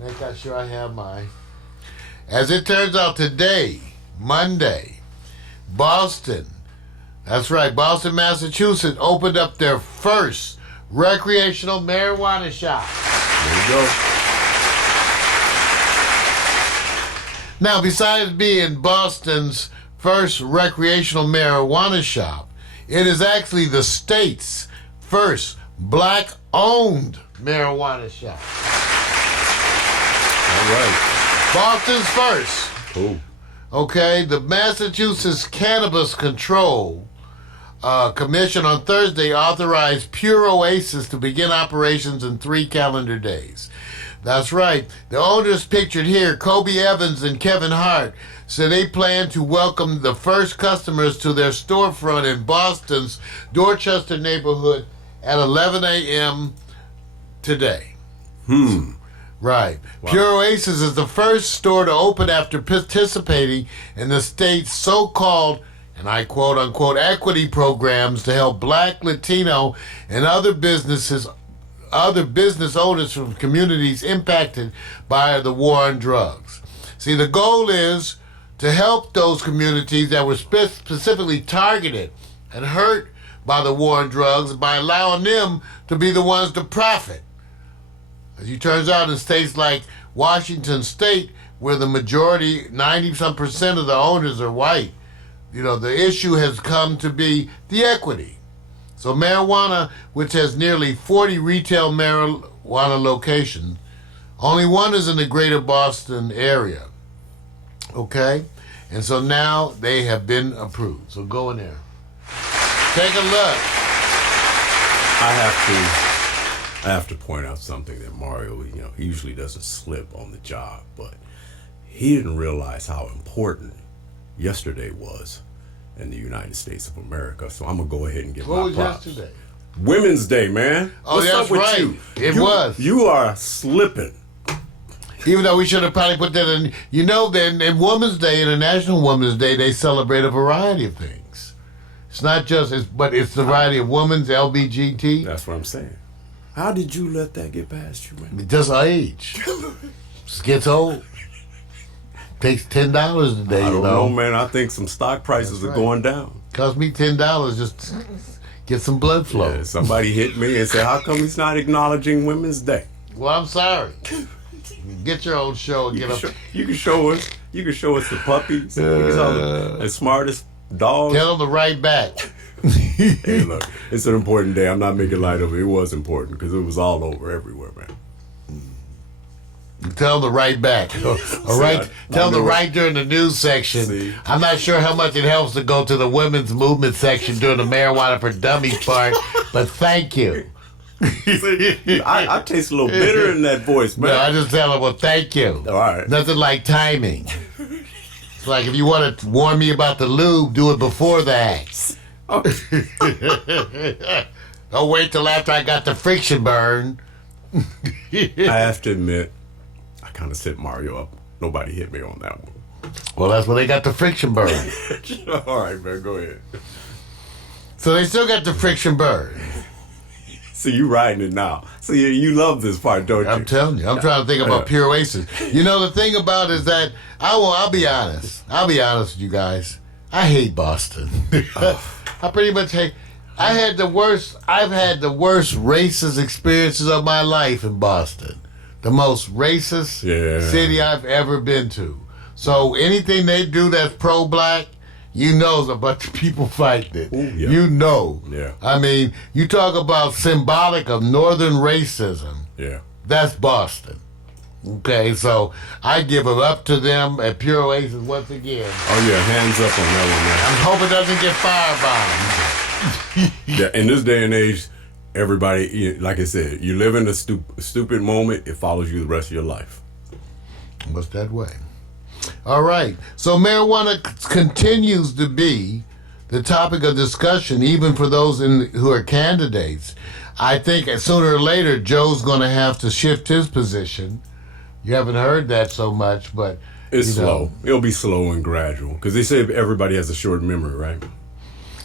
make sure I have mine. As it turns out today, Monday, Boston, that's right, Boston, Massachusetts, opened up their first recreational marijuana shop. There you go. Now, besides being Boston's first recreational marijuana shop, it is actually the state's first black-owned marijuana shop. All right. Boston's first. Cool. Okay, the Massachusetts Cannabis Control Commission on Thursday authorized Pure Oasis to begin operations in 3 calendar days. That's right. The owners pictured here, Kobe Evans and Kevin Hart, said they plan to welcome the first customers to their storefront in Boston's Dorchester neighborhood at 11 a.m. today. Right. Wow. Pure Oasis is the first store to open after participating in the state's so-called, and I quote unquote, equity programs to help Black, Latino, and other business owners from communities impacted by the war on drugs. See, the goal is to help those communities that were specifically targeted and hurt by the war on drugs by allowing them to be the ones to profit. As it turns out, in states like Washington State, where the majority, 90% of the owners are white, the issue has come to be the equity. So marijuana, which has nearly 40 retail marijuana locations, only one is in the greater Boston area. Okay? And so now they have been approved. So go in there. Take a look. I have to point out something that Mario, he usually doesn't slip on the job, but he didn't realize how important yesterday was in the United States of America. So I'm gonna go ahead and give my props. What was yesterday? Women's Day, man. Oh, What's that's up with right. you? It was. You are slipping. Even though we should have probably put that in, then in Women's Day, International Women's Day, they celebrate a variety of things. It's not just, but it's the variety of women's, LBGT. That's what I'm saying. How did you let that get past you, man? Just age. Just gets old. Takes $10 a day, I don't know, man. I think some stock prices are going down. Cost me $10 just get some blood flow. Yeah, somebody hit me and said, how come he's not acknowledging Women's Day? Well, I'm sorry. Get your own show and get up. You can show us. You can show us the puppies. The smartest dogs. Tell them to write back. Hey, look, it's an important day. I'm not making light of it. It was important because it was all over everywhere, man. Tell them to write back. Tell them to write during the news section. See? I'm not sure how much it helps to go to the women's movement section during the marijuana for dummies part, but thank you. I taste a little bitter in that voice, man. No, I just tell them, well, thank you. All right. Nothing like timing. It's like if you want to warn me about the lube, do it before the act. Don't wait till after I got the friction burn. I have to admit, I kind of set Mario up. Nobody hit me on that one. Well, that's when they got the friction burn. All right, man, go ahead. So they still got the friction burn. See, you riding it now. See, you love this part, don't you? I'm telling you. I'm trying to think about Pure Oasis. The thing about it is that I'll be honest. I'll be honest with you guys. I hate Boston. I pretty much hate. I've had the worst racist experiences of my life in Boston. The most racist city I've ever been to. So anything they do that's pro-black, there's a bunch of people fighting it. Ooh, yeah. Yeah. I mean, you talk about symbolic of northern racism. Yeah. That's Boston. Okay, so I give it up to them at Pure Oasis once again. Oh yeah, hands up on that one, man. I hope it doesn't get firebomb. Yeah, in this day and age, everybody, like I said, you live in a stupid moment, it follows you the rest of your life. What's that way? All right, so marijuana continues to be the topic of discussion, even for those who are candidates. I think sooner or later, Joe's going to have to shift his position. You haven't heard that so much, but it's slow. It'll be slow and gradual because they say everybody has a short memory, right?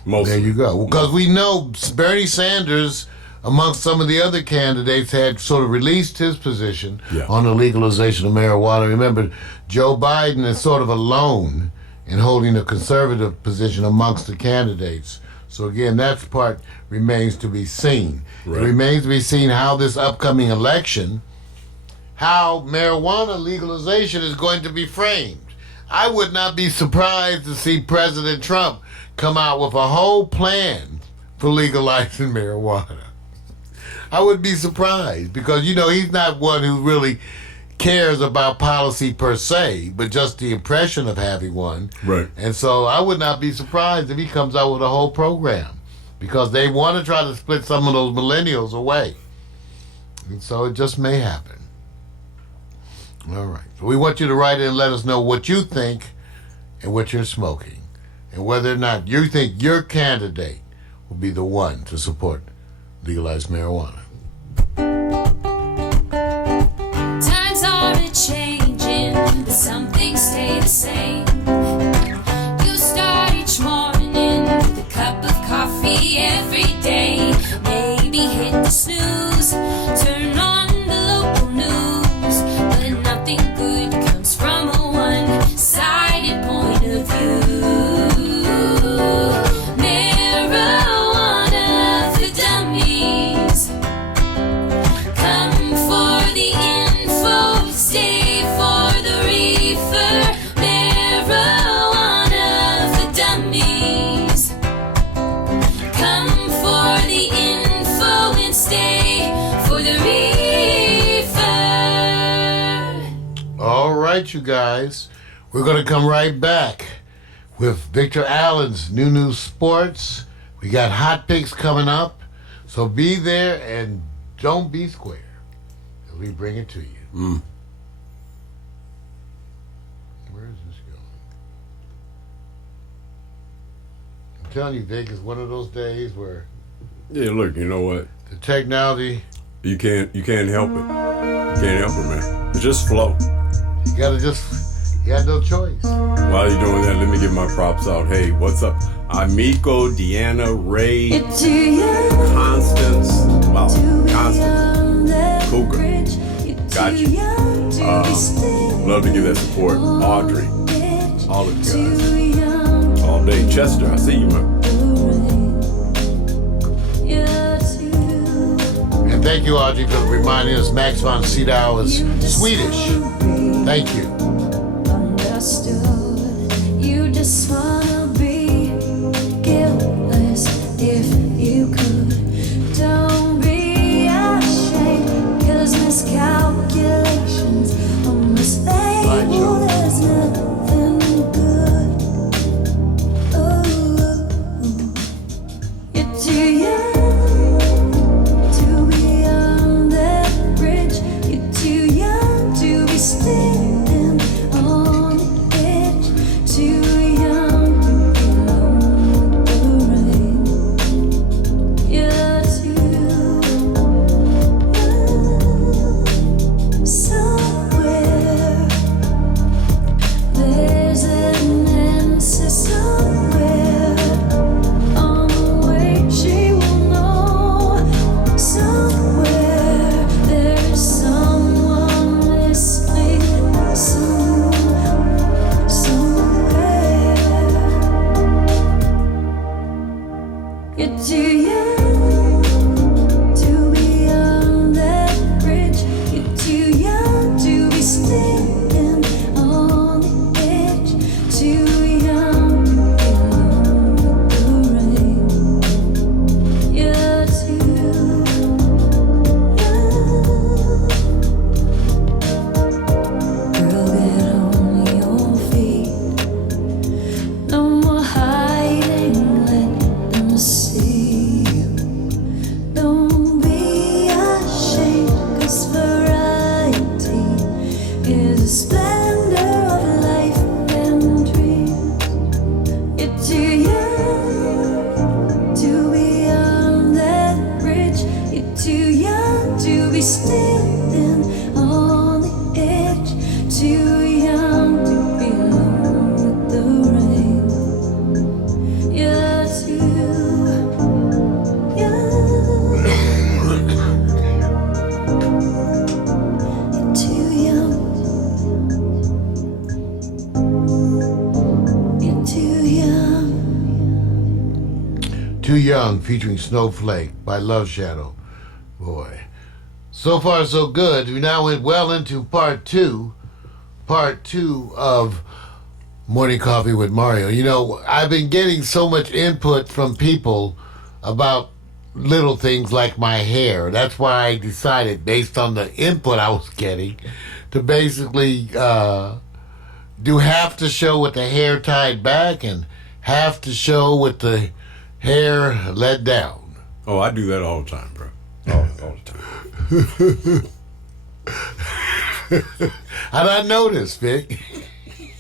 Mostly. There you go. Because we know Bernie Sanders, amongst some of the other candidates, had sort of released his position on the legalization of marijuana. Remember, Joe Biden is sort of alone in holding a conservative position amongst the candidates. So again, that part remains to be seen. Right. It remains to be seen how this upcoming election, how marijuana legalization is going to be framed. I would not be surprised to see President Trump come out with a whole plan for legalizing marijuana. I would be surprised because, he's not one who really cares about policy per se, but just the impression of having one. Right. And so I would not be surprised if he comes out with a whole program because they want to try to split some of those millennials away. And so it just may happen. All right. So we want you to write in and let us know what you think and what you're smoking, and whether or not you think your candidate will be the one to support legalized marijuana. Times are a-changing, but some things stay the same. You start each morning with a cup of coffee every day. Maybe hit the snooze, turn on the local news, but nothing good comes from a one-sided point of view. Marijuana for dummies. Come for the info, stay for the reefer. Marijuana for dummies. Come for the info and stay for the reefer. All right, you guys. We're going to come right back with Victor Allen's New Sports. We got hot picks coming up. So be there and don't be square as we bring it to you. Where is this going? I'm telling you, Vic, it's one of those days where Yeah, look, you know what? the technology, You can't help it. You can't help it, man. It just flow. you got no choice. While you're doing that, let me get my props out. Hey, what's up? Amico, Deanna, Ray, Constance. Wow, Constance. Cougar. Got you. Love to give that support. Audrey. All of you guys. All day. Chester, I see you, man. And thank you, Audrey, for reminding us Max von Sydow is Swedish. Thank you. Understood. You just wanna be guiltless if you could. Don't be ashamed, 'cause miscalculations are mistakes. There's nothing good. Oh, you're too young to be on that bridge. You're too young to be standing on the edge. Too young to be alone with the rain. You're too young. Somewhere there's an answer. Somewhere on the way she will know. Somewhere there's someone listening. Somewhere you're too young to be on that bridge. You're too young to be standing on the edge. Too young to be alone with the rain. You're too young. Girl, get on your feet. No more hiding, let them see you. Don't be ashamed, 'cause variety is a splendor of life and dreams. You're too young to be on that bridge. You're too young to be standing on the edge. Too young to be alone with the rain. You're too young. You're too young. You're too young. Too Young featuring Snowflake by Love Shadow. Boy. So far so good. We now went well into part two of Morning Coffee with Mario. You know, I've been getting so much input from people about little things like my hair. That's why I decided, based on the input I was getting, to basically do half the show with the hair tied back and half the show with the hair let down. Oh, I do that all the time, bro. All the time. How'd I know this, Vic?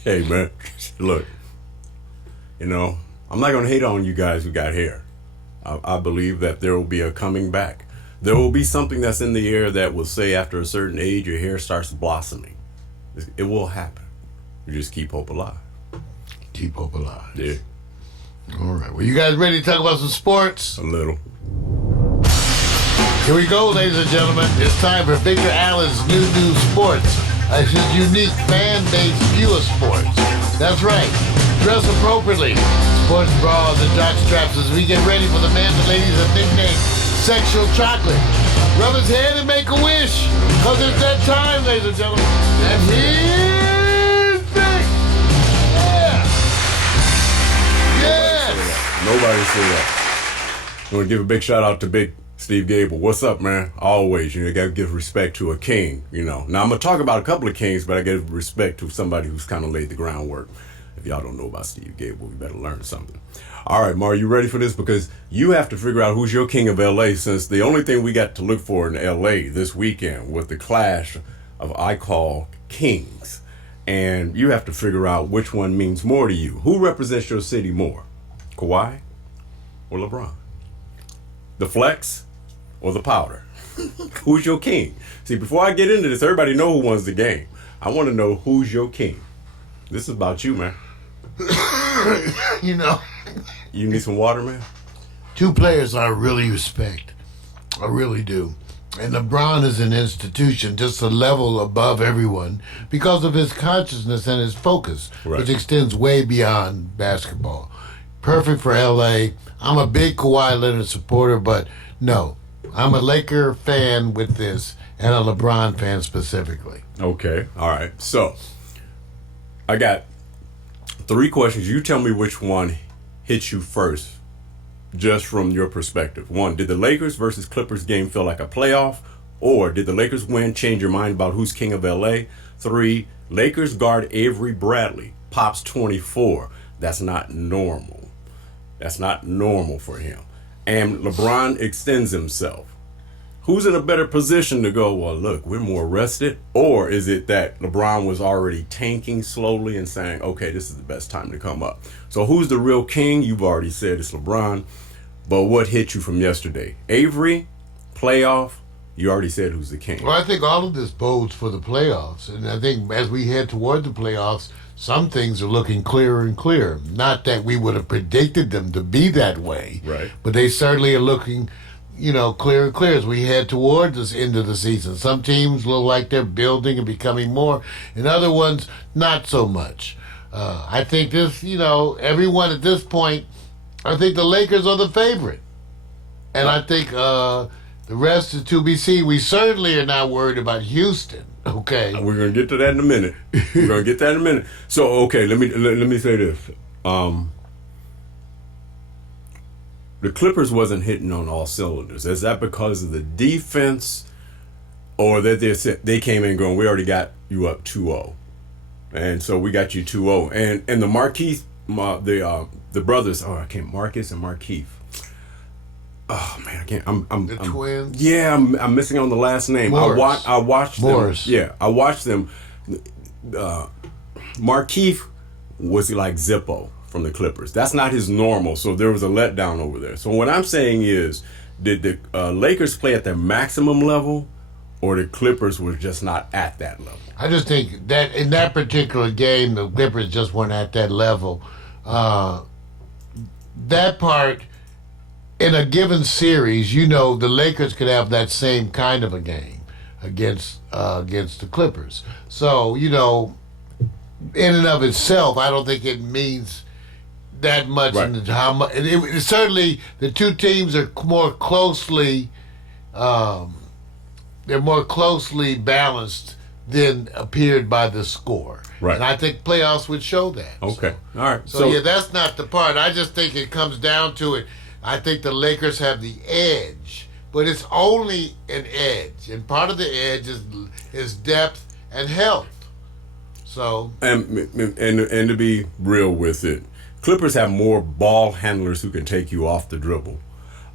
Hey, man, look, you know, I'm not going to hate on you guys who got hair. I believe that there will be a coming back. There will be something that's in the air that will say after a certain age, your hair starts blossoming. It will happen. You just keep hope alive. Keep hope alive. Yeah. All right. Well, you guys ready to talk about some sports? A little. Here we go, ladies and gentlemen. It's time for Victor Allen's new sports. His unique fan-based view of sports. That's right. Dress appropriately. Sports bras and jock straps as we get ready for the man the ladies have nicknamed Sexual Chocolate. Rub his head and make a wish, because it's that time, ladies and gentlemen. And here's Vic. Yeah. Yes. Nobody say that. I want to give a big shout out to Big Steve Gable. What's up, man? Always, you got to give respect to a king, Now, I'm going to talk about a couple of kings, but I give respect to somebody who's kind of laid the groundwork. If y'all don't know about Steve Gable, we better learn something. All right, Mar, you ready for this? Because you have to figure out who's your king of L.A., since the only thing we got to look for in L.A. this weekend was the clash of I call kings. And you have to figure out which one means more to you. Who represents your city more? Kawhi or LeBron? The flex or the powder? Who's your king? See, before I get into this, everybody know who wins the game. I want to know who's your king. This is about you, man. You need some water, man? Two players I really respect. I really do. And LeBron is an institution just a level above everyone because of his consciousness and his focus, which extends way beyond basketball. Perfect for L.A. I'm a big Kawhi Leonard supporter, but no, I'm a Laker fan with this and a LeBron fan specifically. Okay, all right. So, I got 3 questions. You tell me which one hits you first, just from your perspective. 1, did the Lakers versus Clippers game feel like a playoff? Or did the Lakers win change your mind about who's king of LA? 3, Lakers guard Avery Bradley, pops 24. That's not normal. That's not normal for him. And LeBron extends himself. Who's in a better position to go, well, look, we're more rested? Or is it that LeBron was already tanking slowly and saying, okay, this is the best time to come up? So who's the real king? You've already said it's LeBron. But what hit you from yesterday? Avery, playoff, you already said who's the king. Well, I think all of this bodes for the playoffs. And I think as we head toward the playoffs, some things are looking clearer and clearer. Not that we would have predicted them to be that way. Right. But they certainly are looking clear and clear as we head towards this end of the season. Some teams look like they're building and becoming more, and other ones not so much. I think this, everyone at this point, I think the Lakers are the favorite. And I think the rest is to be seen. We certainly are not worried about Houston, okay? We're going to get to that in a minute. So, okay, let me say this. The Clippers wasn't hitting on all cylinders. Is that because of the defense, or that they came in going, we already got you up 2-0, and so we got you 2-0, and the Marquise, the brothers, Marcus and Markeith. Oh man, I can't. I'm the twins. Yeah, I'm missing on the last name. Morris. I watched Morris. them. Yeah, I watched them. Markeith was like Zippo from the Clippers. That's not his normal, so there was a letdown over there. So what I'm saying is, did the Lakers play at their maximum level, or the Clippers were just not at that level? I just think that in that particular game, the Clippers just weren't at that level. That part, in a given series, the Lakers could have that same kind of a game against the Clippers. So, in and of itself, I don't think it means that much. Right. In how much it certainly the two teams are more closely they're more closely balanced than appeared by the score. Right. And I think playoffs would show that. Okay. All right. So yeah, that's not the part. I just think it comes down to it. I think the Lakers have the edge, but it's only an edge, and part of the edge is depth and health. So and to be real with it, Clippers have more ball handlers who can take you off the dribble.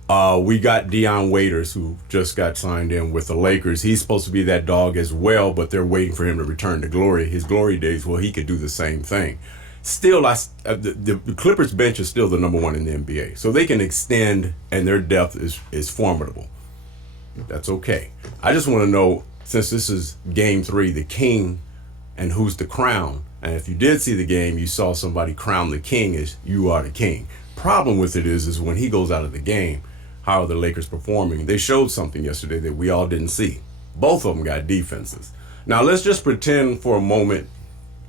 We got Deion Waiters, who just got signed in with the Lakers. He's supposed to be that dog as well, but they're waiting for him to return to glory. His glory days, well, he could do the same thing. Still, the Clippers bench is still the number one in the NBA. So they can extend, and their depth is formidable. That's okay. I just want to know, since this is game 3, the king and who's the crown. And if you did see the game, you saw somebody crown the king as you are the king. Problem with it is when he goes out of the game, how are the Lakers performing? They showed something yesterday that we all didn't see. Both of them got defenses. Now let's just pretend for a moment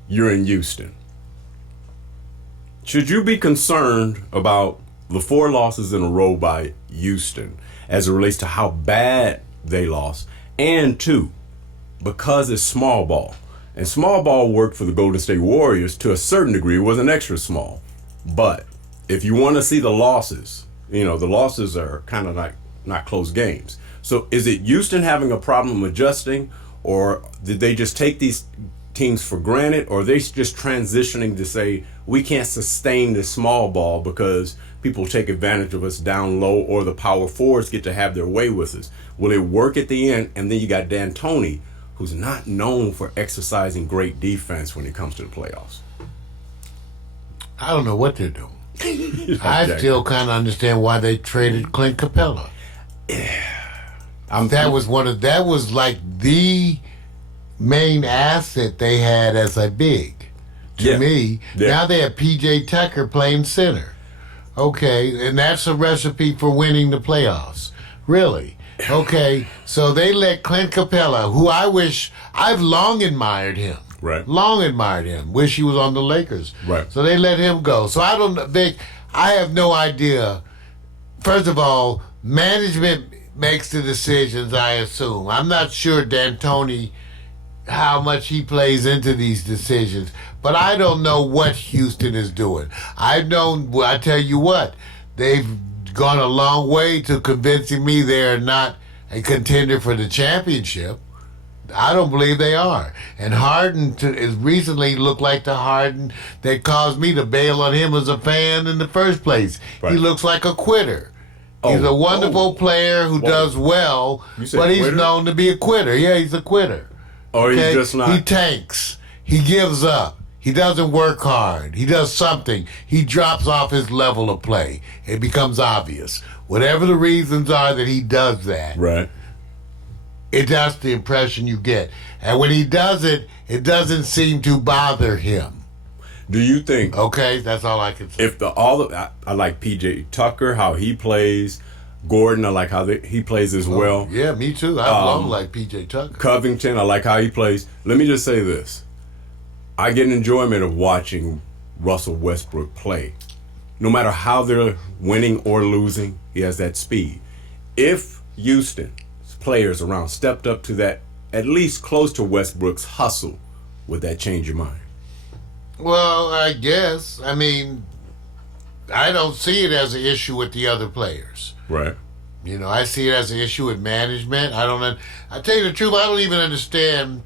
you're in Houston. Should you be concerned about the 4 losses in a row by Houston as it relates to how bad they lost? And 2, because it's small ball. And small ball worked for the Golden State Warriors to a certain degree. It wasn't extra small. But if you want to see the losses, the losses are kind of like not close games. So is it Houston having a problem adjusting, or did they just take these teams for granted, or are they just transitioning to say we can't sustain this small ball because people take advantage of us down low, or the power forwards get to have their way with us? Will it work at the end? And then you got D'Antoni, who's not known for exercising great defense when it comes to the playoffs. I don't know what they're doing. I still kind of understand why they traded Clint Capella. That was like the main asset they had as a big. To me, now they have PJ Tucker playing center. Okay, and that's a recipe for winning the playoffs. Really. Okay, so they let Clint Capella, who I've long admired him. Right. Long admired him. Wish he was on the Lakers. Right. So they let him go. So I have no idea. First of all, management makes the decisions, I assume. I'm not sure D'Antoni, how much he plays into these decisions. But I don't know what Houston is doing. I tell you what, they've gone a long way to convincing me they're not a contender for the championship. I don't believe they are. And Harden has recently looked like the Harden that caused me to bail on him as a fan in the first place. Right. He looks like a quitter. He's a wonderful player who does well, but he's known to be a quitter. Yeah, he's a quitter. Or he's just not. He tanks. He gives up. He doesn't work hard. He does something. He drops off his level of play. It becomes obvious. Whatever the reasons are that he does that. Right. That's the impression you get. And when he does it, it doesn't seem to bother him. Do you think? Okay, that's all I can say. I like PJ Tucker, how he plays. Gordon, I like how he plays as well. Yeah, me too. I long like PJ Tucker. Covington, I like how he plays. Let me just say this. I get an enjoyment of watching Russell Westbrook play. No matter how they're winning or losing, he has that speed. If Houston's players around stepped up to that, at least close to Westbrook's hustle, would that change your mind? Well, I guess. I mean, I don't see it as an issue with the other players. Right. I see it as an issue with management. I tell you the truth, I don't even understand.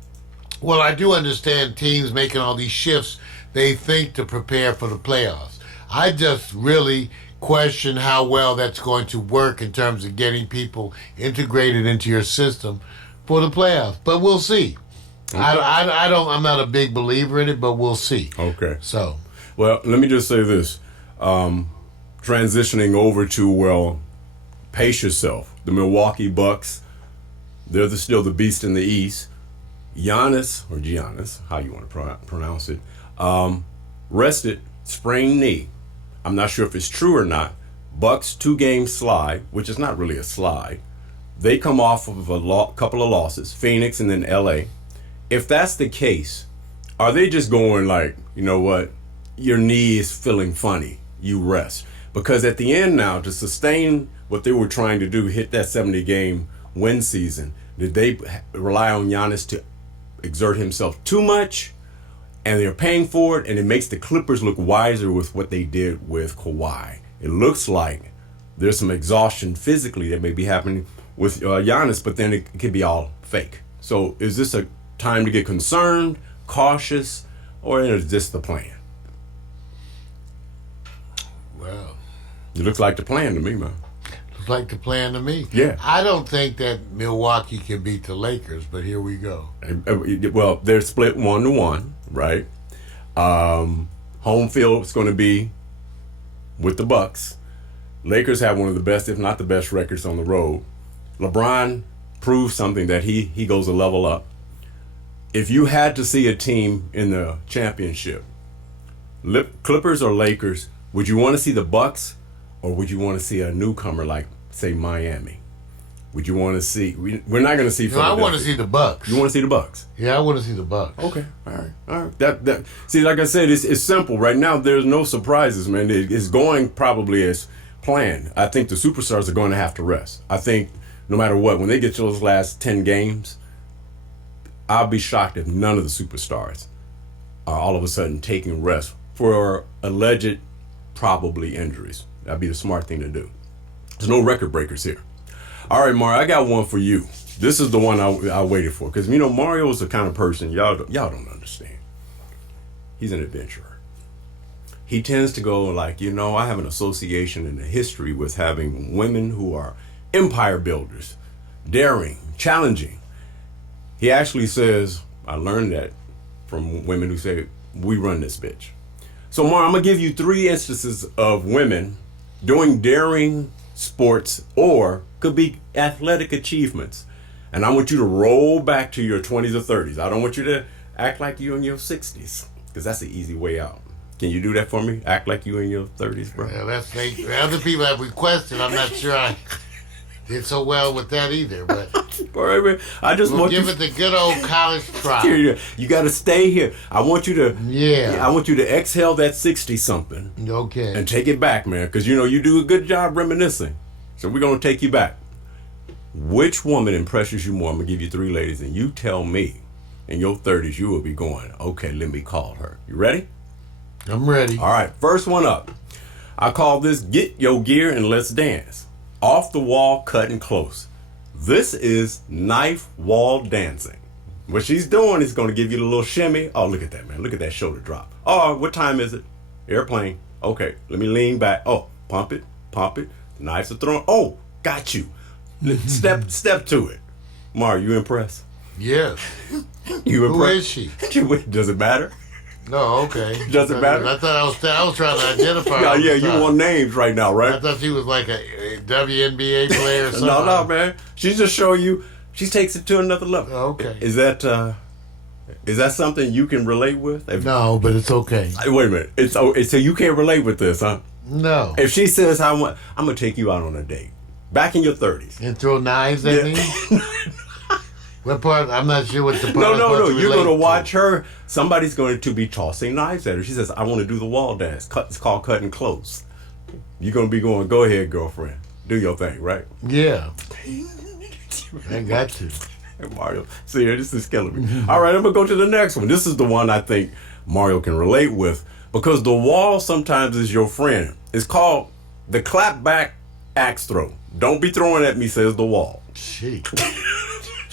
Well, I do understand teams making all these shifts they think to prepare for the playoffs. I just really question how well that's going to work in terms of getting people integrated into your system for the playoffs. But we'll see. Okay. I'm not a big believer in it, but we'll see. Okay. So, well, let me just say this. Transitioning over to, pace yourself. The Milwaukee Bucks, they're still the beast in the East. Giannis, how you want to pronounce it, rested, sprained knee. I'm not sure if it's true or not. Bucks 2-game slide, which is not really a slide. They come off of a couple of losses, Phoenix and then LA. If that's the case, are they just going like, you know what, your knee is feeling funny, you rest? Because at the end now, to sustain what they were trying to do, hit that 70-game win season, did they rely on Giannis to exert himself too much? And they're paying for it, and it makes the Clippers look wiser with what they did with Kawhi. It looks like there's some exhaustion physically that may be happening with Giannis, but then it could be all fake. So is this a time to get concerned, cautious, or is this the plan? Well, it looks like the plan to me, man. It's like the plan to me. Yeah. I don't think that Milwaukee can beat the Lakers, but here we go. Well, they're split 1-1, right? Home field is going to be with the Bucks. Lakers have one of the best, if not the best, records on the road. LeBron proved something that he goes a level up. If you had to see a team in the championship, Clippers or Lakers, would you want to see the Bucks or would you want to see a newcomer like, say, Miami? Would you want to see? We're not going to see. No, I want to see the Bucks. You want to see the Bucks? Yeah, I want to see the Bucks. Okay, all right. That. See, like I said, it's simple. Right now, there's no surprises, man. It's going probably as planned. I think the superstars are going to have to rest. I think no matter what, when they get to those last 10 games, I'll be shocked if none of the superstars are all of a sudden taking rest for alleged probably injuries. That'd be the smart thing to do. There's no record breakers here. All right, Mario, I got one for you. This is the one I waited for because Mario is the kind of person y'all don't understand. He's an adventurer. He tends to go like, I have an association in the history with having women who are empire builders, daring, challenging. He actually says, I learned that from women who say, we run this bitch. So, Mario, I'm gonna give you 3 instances of women doing daring sports or could be athletic achievements. And I want you to roll back to your 20s or 30s. I don't want you to act like you're in your 60s because that's the easy way out. Can you do that for me? Act like you in your 30s, bro? Yeah, other people have requested. I'm not sure I did so well with that either, but all right, man. I just want give it the good old college try. You got to stay here. I want you to I want you to exhale that 60-something. Okay. And take it back, man, because you do a good job reminiscing. So we're gonna take you back. Which woman impresses you more? I'm gonna give you 3 ladies, and you tell me. In your 30s, you will be going, okay, let me call her. You ready? I'm ready. All right, first one up. I call this Get Your Gear and Let's Dance. Off the wall, cutting close. This is knife wall dancing. What she's doing is going to give you the little shimmy. Oh, look at that, man. Look at that shoulder drop. Oh, what time is it? Airplane. Okay, let me lean back. Oh, pump it. The knives are thrown. Oh, got you. Step to it. Mar, you impressed? Yes. You impressed? Who is she? Does it matter? No, okay. Does it matter? I thought I was trying to identify. Yeah, you want names right now, right? I thought she was like a WNBA player or something. No, man. She's just showing you. She takes it to another level. Okay. Is that something you can relate with? No, but it's okay. Wait a minute. So you can't relate with this, huh? No. If she says, I'm gonna take you out on a date, back in your 30s, and throw knives at me. What part? I'm not sure what the part. No. You're going to watch her. Somebody's going to be tossing knives at her. She says, I want to do the wall dance. It's called cutting close. You're going to be going, go ahead, girlfriend. Do your thing, right? Yeah. I got to. Hey, Mario. See, this is killing me. All right, I'm going to go to the next one. This is the one I think Mario can relate with because the wall sometimes is your friend. It's called the clap back axe throw. Don't be throwing at me, says the wall. Shit.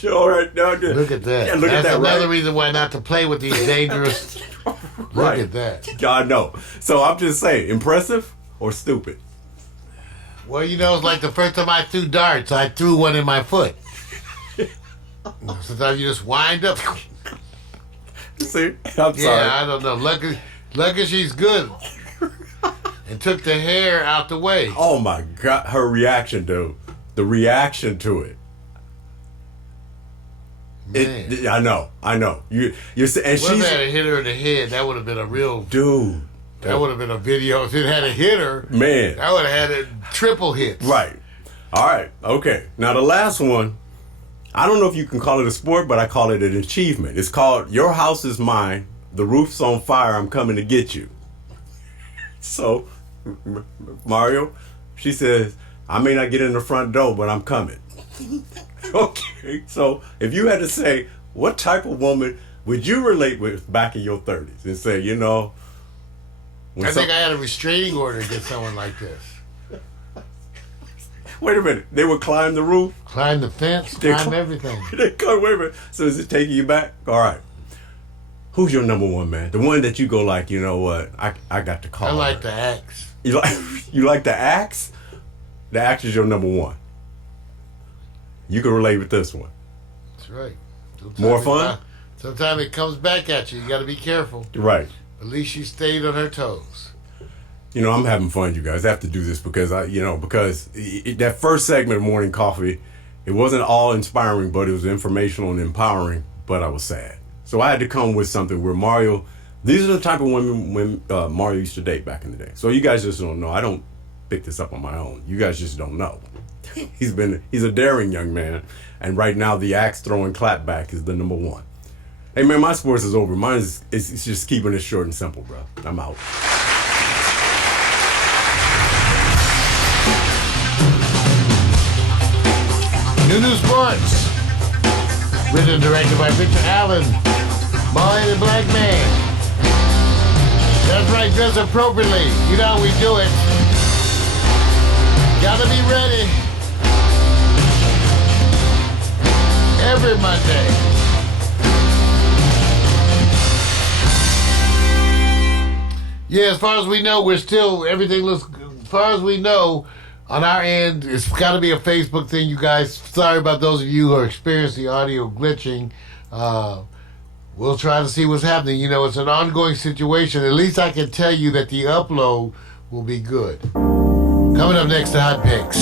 All right, now, look at that. Yeah, look That's at that, another right? reason why not to play with these dangerous. Right. Look at that. God, no. So I'm just saying, impressive or stupid? Well, it's like the first time I threw darts, I threw one in my foot. Sometimes you just wind up. See, I'm sorry. Yeah, I don't know. Lucky she's good. And took the hair out the way. Oh my God, her reaction, dude. The reaction to it. I know. You're saying, and Well, if she's it had hit her in the head, that would have been a real dude. That would have been a video. If it had a hitter, man, that would have had a triple hit. Right. All right. Okay. Now the last one, I don't know if you can call it a sport, but I call it an achievement. It's called "Your House Is Mine. The Roof's on Fire. I'm coming to get you." So, Mario, she says, "I may not get in the front door, but I'm coming." Okay. So, if you had to say, what type of woman would you relate with back in your 30s and say, I think I had a restraining order to get someone like this. Wait a minute. They would climb the roof? Climb the fence, climb everything. Wait a minute. So is it taking you back? All right. Who's your number one, man? The one that you go like, you know what? I got to call I like her. the axe. You like the axe? the act is your number one. You can relate with this one. That's right. More fun? Sometimes it comes back at you. You got to be careful. Right. At least she stayed on her toes. You know, I'm having fun, you guys. I have to do this because that first segment of Morning Coffee, it wasn't all inspiring, but it was informational and empowering, but I was sad. So I had to come with something where Mario, these are the type of women Mario used to date back in the day. So you guys just don't know. I don't pick this up on my own. You guys just don't know. He's a daring young man, and right now the axe throwing clapback is the number one. Hey man, my sports is over. Mine is it's just keeping it short and simple, bro. I'm out. New Sports. Written and directed by Victor Allen. Molly the Black Man. That's right, dress appropriately. You know how we do it. Gotta be ready. Every Monday. Yeah, as far as we know, everything looks, as far as we know, on our end, it's got to be a Facebook thing, you guys. Sorry about those of you who are experiencing the audio glitching. We'll try to see what's happening. You know, it's an ongoing situation. At least I can tell you that the upload will be good. Coming up next to Hot Picks.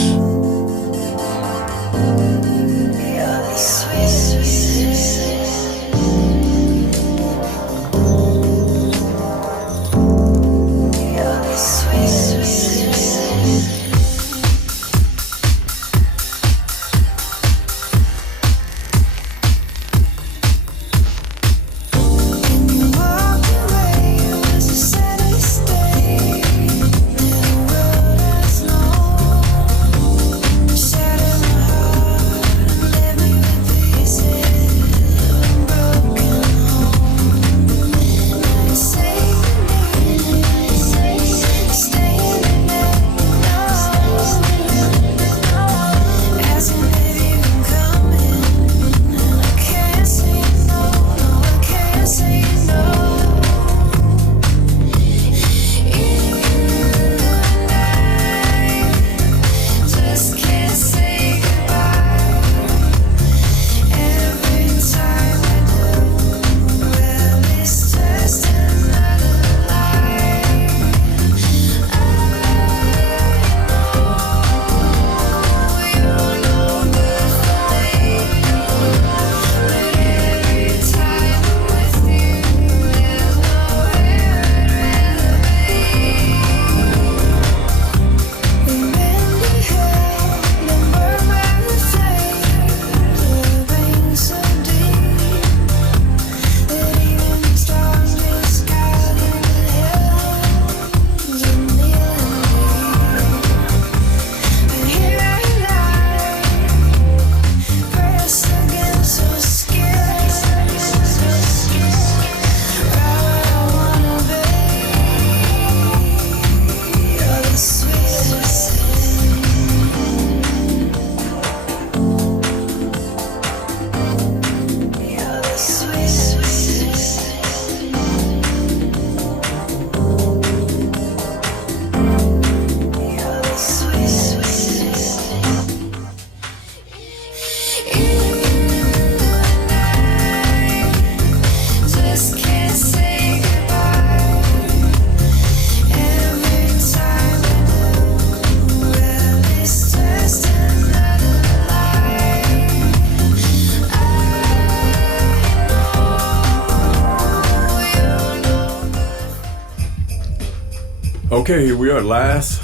Okay, here we are, last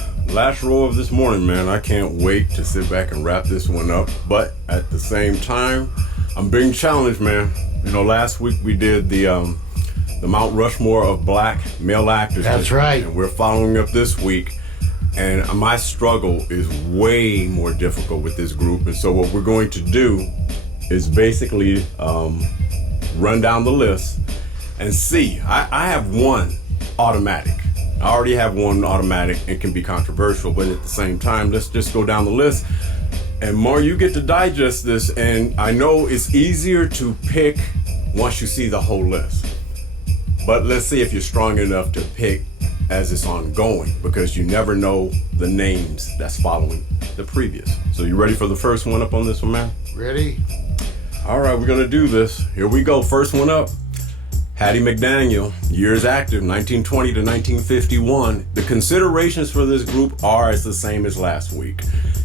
row of this morning, man. I can't wait to sit back and wrap this one up, but at the same time, I'm being challenged, man. You know, last week we did the Mount Rushmore of black male actors. That's right. And we're following up this week, and my struggle is way more difficult with this group. And so what we're going to do is basically run down the list and see. I have one automatic. I already have one automatic and can be controversial, but at the same time, let's just go down the list. And Mar, you get to digest this, and I know it's easier to pick once you see the whole list. But let's see if you're strong enough to pick as it's ongoing because you never know the names that's following the previous. So you ready for the first one up on this one, man? Ready? All right, we're gonna do this. Here we go. First one up. Hattie McDaniel, years active, 1920 to 1951. The considerations for this group are as the same as last week.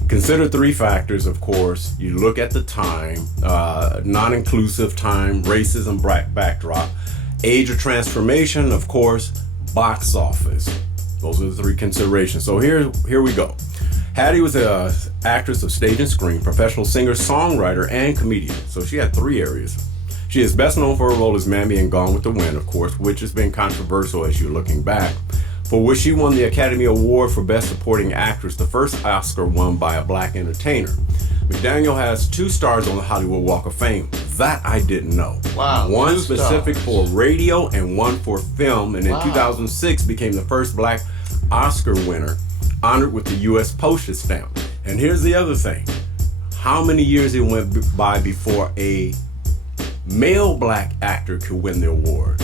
Consider three factors, of course. You look at the time, non-inclusive time, racism backdrop, age of transformation, of course, box office. Those are the three considerations. So here we go. Hattie was an actress of stage and screen, professional singer, songwriter, and comedian. So she had three areas. She is best known for her role as Mammy in Gone with the Wind, of course, which has been controversial as you're looking back, for which she won the Academy Award for Best Supporting Actress, the first Oscar won by a black entertainer. McDaniel has 2 stars on the Hollywood Walk of Fame. That I didn't know. Wow. One 2 specific stars. for radio and one for film, and in Wow. 2006 became the first black Oscar winner, honored with the U.S. postage stamp. And here's the other thing. How many years it went by before a male black actor could win the award?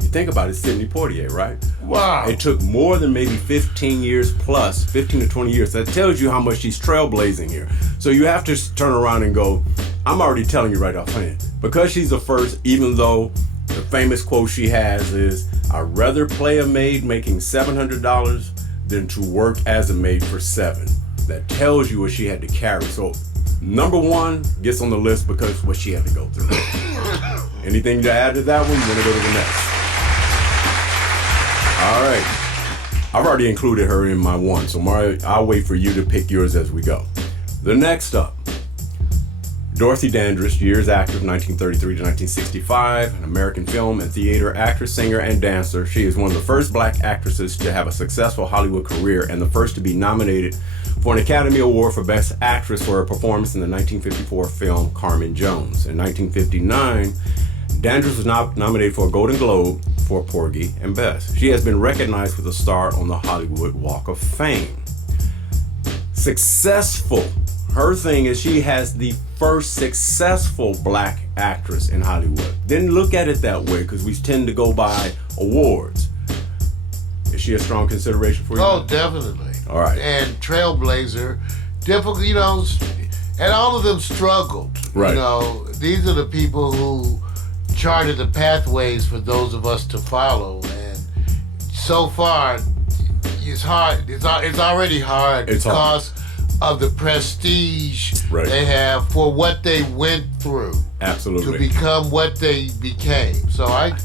You think about it, Sidney Poitier, right? Wow. It took more than maybe 15 years plus, 15 to 20 years. That tells you how much she's trailblazing here. So you have to turn around and go, I'm already telling you right offhand. Because she's the first, even though the famous quote she has is, I'd rather play a maid making $700 than to work as a maid for $7. That tells you what she had to carry. So number 1 gets on the list because of what she had to go through. Anything to add to that one? You want to go to the next? All right. I've already included her in my 1, so Mario, I'll wait for you to pick yours as we go. The next up, Dorothy Dandridge, years active, 1933 to 1965, an American film and theater actress, singer, and dancer. She is one of the first black actresses to have a successful Hollywood career and the first to be nominated for an Academy Award for Best Actress for her performance in the 1954 film Carmen Jones. In 1959, Dandridge was nominated for a Golden Globe for Porgy and Bess. She has been recognized with a star on the Hollywood Walk of Fame. Successful. Her thing is she has the first successful black actress in Hollywood. Didn't look at it that way because we tend to go by awards. Is she a strong consideration for you? Oh, definitely. All right. And trailblazer, difficult, you know, and all of them struggled. Right. You know, these are the people who charted the pathways for those of us to follow. And so far, it's hard. It's already hard It's because of the prestige Right. they have for what they went through Absolutely. to become what they became. So I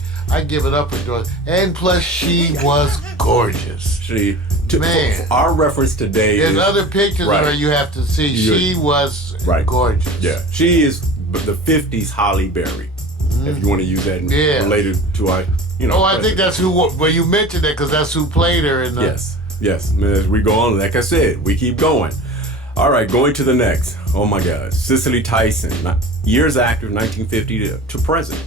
give it up for Dorothy. And plus, she was gorgeous. Man. For our reference today There's is, other pictures Right. of her you have to see. She was Right. gorgeous. Yeah, she is the 50s Holly Berry, if you want to use that and Yeah. related to our, Oh, I think that's who. Well, you mentioned that because that's who played her in the. Yes. As we go on, like I said, we keep going. All right, going to the next. Oh my God, Cicely Tyson, years active, 1950 to present,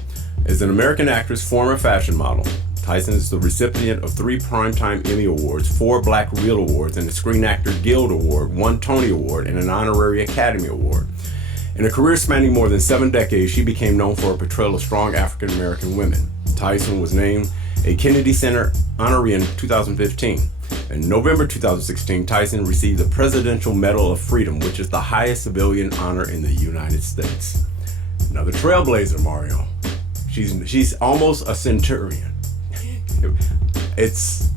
is an American actress, former fashion model. Tyson is the recipient of 3 Primetime Emmy Awards, 4 Black Reel Awards, and the Screen Actor Guild Award, 1 Tony Award, and an honorary Academy Award. In a career spanning more than 7 decades, she became known for her portrayal of strong African American women. Tyson was named a Kennedy Center honoree in 2015. In November 2016, Tyson received the Presidential Medal of Freedom, which is the highest civilian honor in the United States. Another trailblazer, Mario. She's almost a centurion. Is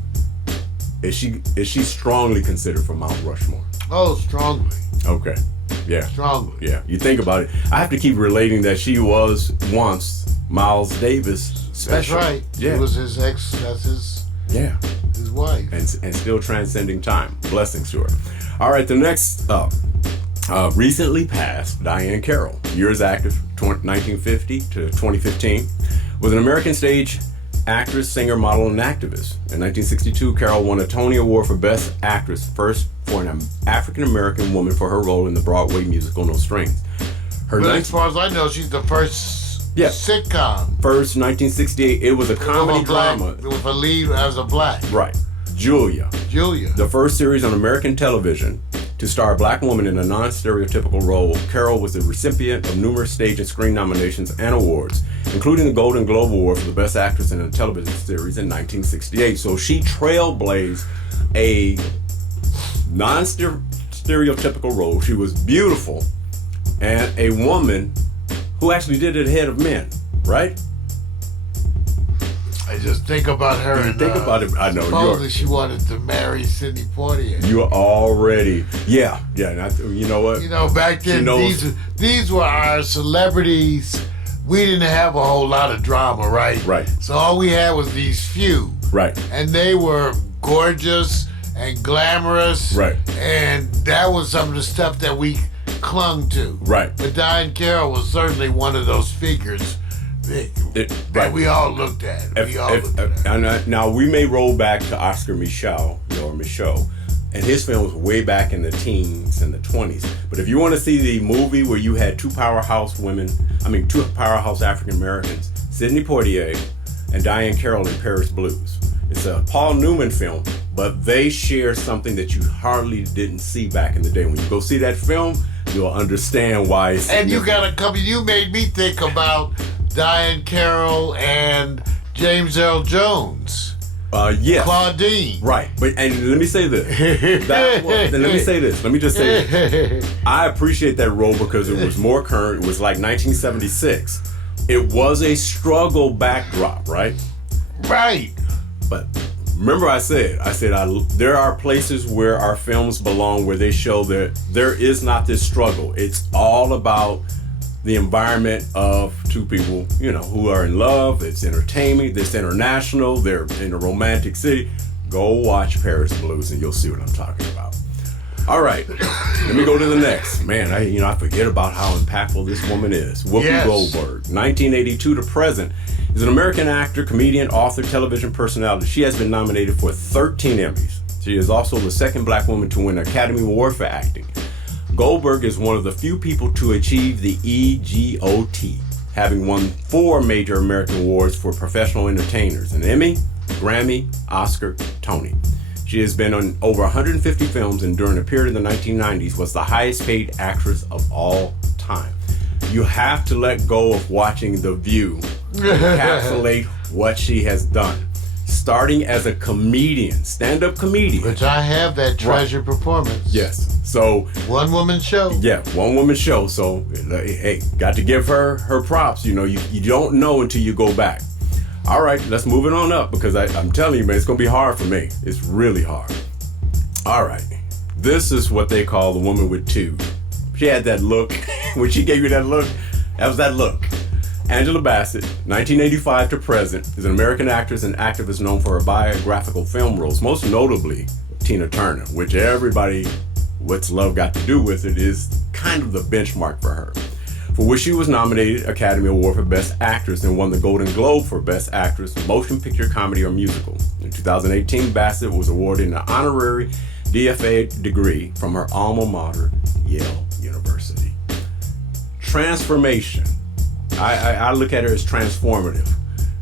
she strongly considered for Mount Rushmore? Oh, strongly. Okay. Yeah. Strongly. Yeah. You think about it. I have to keep relating that she was once Miles Davis' special. That's right. Yeah. She was his ex. That's his. Yeah. His wife. And still transcending time. Blessings to her. All right. The next up. Recently passed Diane Carroll, years active, 1950 to 2015, was an American stage actress, singer, model, and activist. In 1962, Carroll won a Tony Award for Best Actress, first for an African-American woman for her role in the Broadway musical No Strings. As far as I know, she's the first sitcom. First, 1968, it was a comedy drama. With a lead as a black. Right. Julia. The The first series on American television To star a black woman in a non-stereotypical role, Carol was the recipient of numerous stage and screen nominations and awards, including the Golden Globe Award for the Best Actress in a Television Series in 1968. So she trailblazed a non-stereotypical role. She was beautiful and a woman who actually did it ahead of men, right? I just think about her and think about it. I know supposedly she wanted to marry Sidney Poitier. You already, yeah. And you know what? You know, back then these were our celebrities. We didn't have a whole lot of drama, right? Right. So all we had was these few. Right. And they were gorgeous and glamorous. Right. And that was some of the stuff that we clung to. Right. But Diane Carroll was certainly one of those figures that we all looked at. Now we may roll back to Oscar Micheaux, and his film was way back in the teens and the 20s. But if you want to see the movie where you had two powerhouse African Americans, Sidney Poitier and Diane Carroll in Paris Blues. It's a Paul Newman film, but they share something that you hardly didn't see back in the day. When you go see that film, you'll understand why it's and you got a couple. You made me think about Diane Carroll and James Earl Jones. Yes. Claudine. Right. But and let me say this. Let me just say this. I appreciate that role because it was more current. It was like 1976. It was a struggle backdrop, right? Right. But remember I said there are places where our films belong where they show that there is not this struggle. It's all about the environment of two people, who are in love. It's entertainment. It's international. They're in a romantic city. Go watch Paris Blues and you'll see what I'm talking about. All right, let me go to the next. Man, I forget about how impactful this woman is. Whoopi Goldberg, 1982 to present, is an American actor, comedian, author, television personality. She has been nominated for 13 Emmys. She is also the second black woman to win an Academy Award for acting. Goldberg is one of the few people to achieve the EGOT, having won 4 major American awards for professional entertainers: an Emmy, Grammy, Oscar, Tony. She has been on over 150 films and during the period of the 1990s was the highest paid actress of all time. You have to let go of watching The View to encapsulate what she has done. Starting as a comedian, stand-up comedian. Which I have that treasure performance. Yes. So one woman show. Yeah, one woman show. So hey, got to give her props. You don't know until you go back. All right, let's move it on up because I'm telling you, man, it's gonna be hard for me. It's really hard. All right, this is what they call the woman with two. She had that look. When she gave you that look, that was that look. Angela Bassett, 1985 to present, is an American actress and activist known for her biographical film roles, most notably Tina Turner, which everybody, what's love got to do with it, is kind of the benchmark for her, for which she was nominated Academy Award for Best Actress and won the Golden Globe for Best Actress, Motion Picture, Comedy, or Musical. In 2018, Bassett was awarded an honorary DFA degree from her alma mater, Yale University. Transformation. I look at her as transformative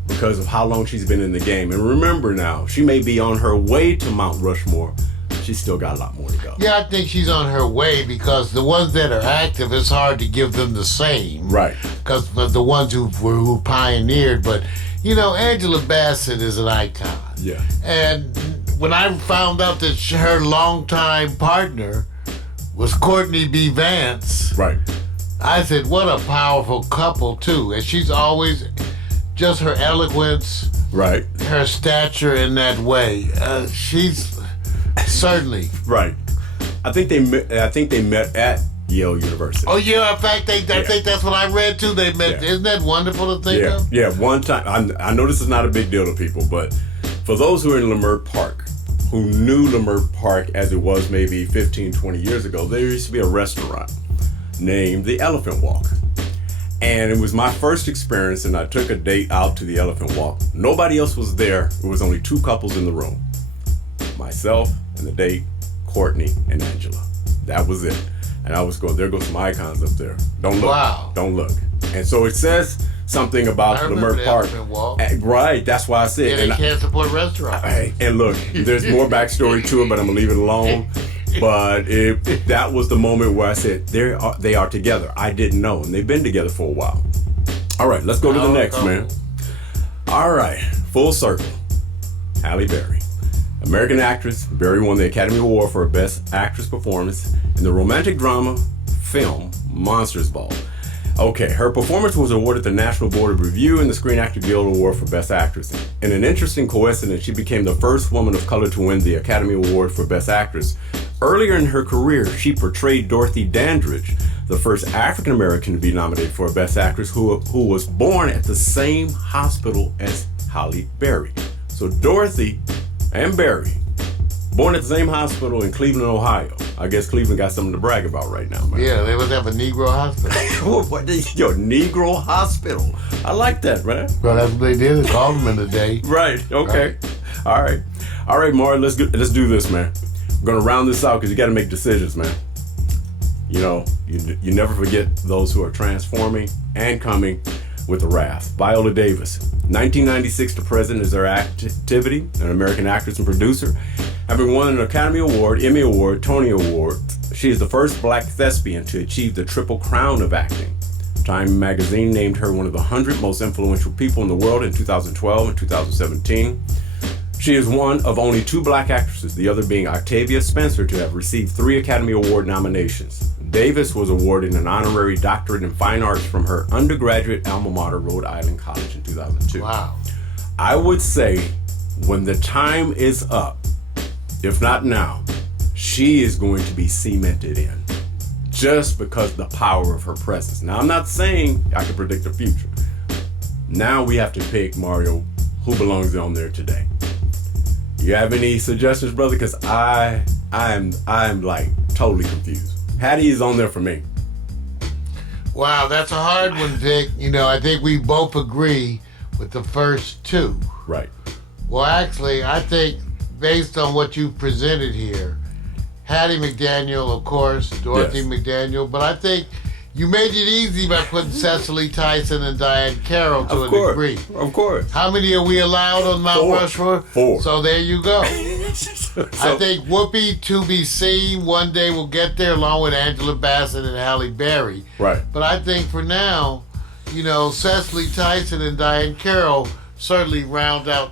because of how long she's been in the game. And remember now, she may be on her way to Mount Rushmore. She's still got a lot more to go. Yeah, I think she's on her way because the ones that are active, it's hard to give them the same. Right. Because the ones who pioneered. But, Angela Bassett is an icon. Yeah. And when I found out that her longtime partner was Courtney B. Vance. Right. I said, what a powerful couple, too. And she's always, just her eloquence, right, her stature in that way. She's certainly. Right. I think they met at Yale University. Oh, yeah, in fact, I think that's what I read, too. They met. Yeah. Isn't that wonderful to think of? Yeah, one time. I know this is not a big deal to people, but for those who are in Leimert Park, who knew Leimert Park as it was maybe 15, 20 years ago, there used to be a restaurant named the Elephant Walk. And it was my first experience, and I took a date out to the Elephant Walk. Nobody else was there. It was only 2 couples in the room. Myself and the date, Courtney and Angela. That was it. And I was going, there goes some icons up there. Don't look. Wow. Don't look. And so it says something about Leimert Park. Right, that's why I said. Yeah, they can't support restaurants. And look, there's more backstory to it, but I'm going to leave it alone. But that was the moment where I said, they are together. I didn't know, and they've been together for a while. All right, let's go to the next, man. All right, full circle. Halle Berry. American actress, Berry won the Academy Award for her Best Actress performance in the romantic drama film Monsters Ball. Okay, her performance was awarded the National Board of Review and the Screen Actors Guild Award for Best Actress. In an interesting coincidence, she became the first woman of color to win the Academy Award for Best Actress. Earlier in her career, she portrayed Dorothy Dandridge, the first African American to be nominated for a Best Actress who was born at the same hospital as Halle Berry. So Dorothy and Berry, born at the same hospital in Cleveland, Ohio. I guess Cleveland got something to brag about right now, man. Yeah, they must have a Negro hospital. Yo, Negro hospital. I like that, man. Well, that's what they did. They called them in the day. Right, okay. Right. All right, Martin, let's do this, man. We're going to round this out because you got to make decisions, man. You know, you never forget those who are transforming and coming with wrath. Viola Davis, 1996 to present is her activity, an American actress and producer. Having won an Academy Award, Emmy Award, Tony Award, she is the first black thespian to achieve the Triple Crown of acting. Time magazine named her one of the 100 most influential people in the world in 2012 and 2017. She is one of only 2 black actresses, the other being Octavia Spencer, to have received 3 Academy Award nominations. Davis was awarded an honorary doctorate in fine arts from her undergraduate alma mater, Rhode Island College, in 2002. Wow. I would say when the time is up, if not now, she is going to be cemented in just because the power of her presence. Now, I'm not saying I can predict the future. Now we have to pick, Mario, who belongs on there today. You have any suggestions, brother? Because I'm like totally confused. Hattie is on there for me. Wow, that's a hard one, Vic. You know, I think we both agree with the first 2. Right. Well, actually, I think based on what you presented here, Hattie McDaniel, of course, Dorothy McDaniel, but I think you made it easy by putting Cecily Tyson and Diane Carroll to a degree. Of course. How many are we allowed on Mount 4. Rushmore? 4. So there you go. I think Whoopi, to be seen, one day will get there along with Angela Bassett and Halle Berry. Right. But I think for now, you know, Cecily Tyson and Diane Carroll certainly round out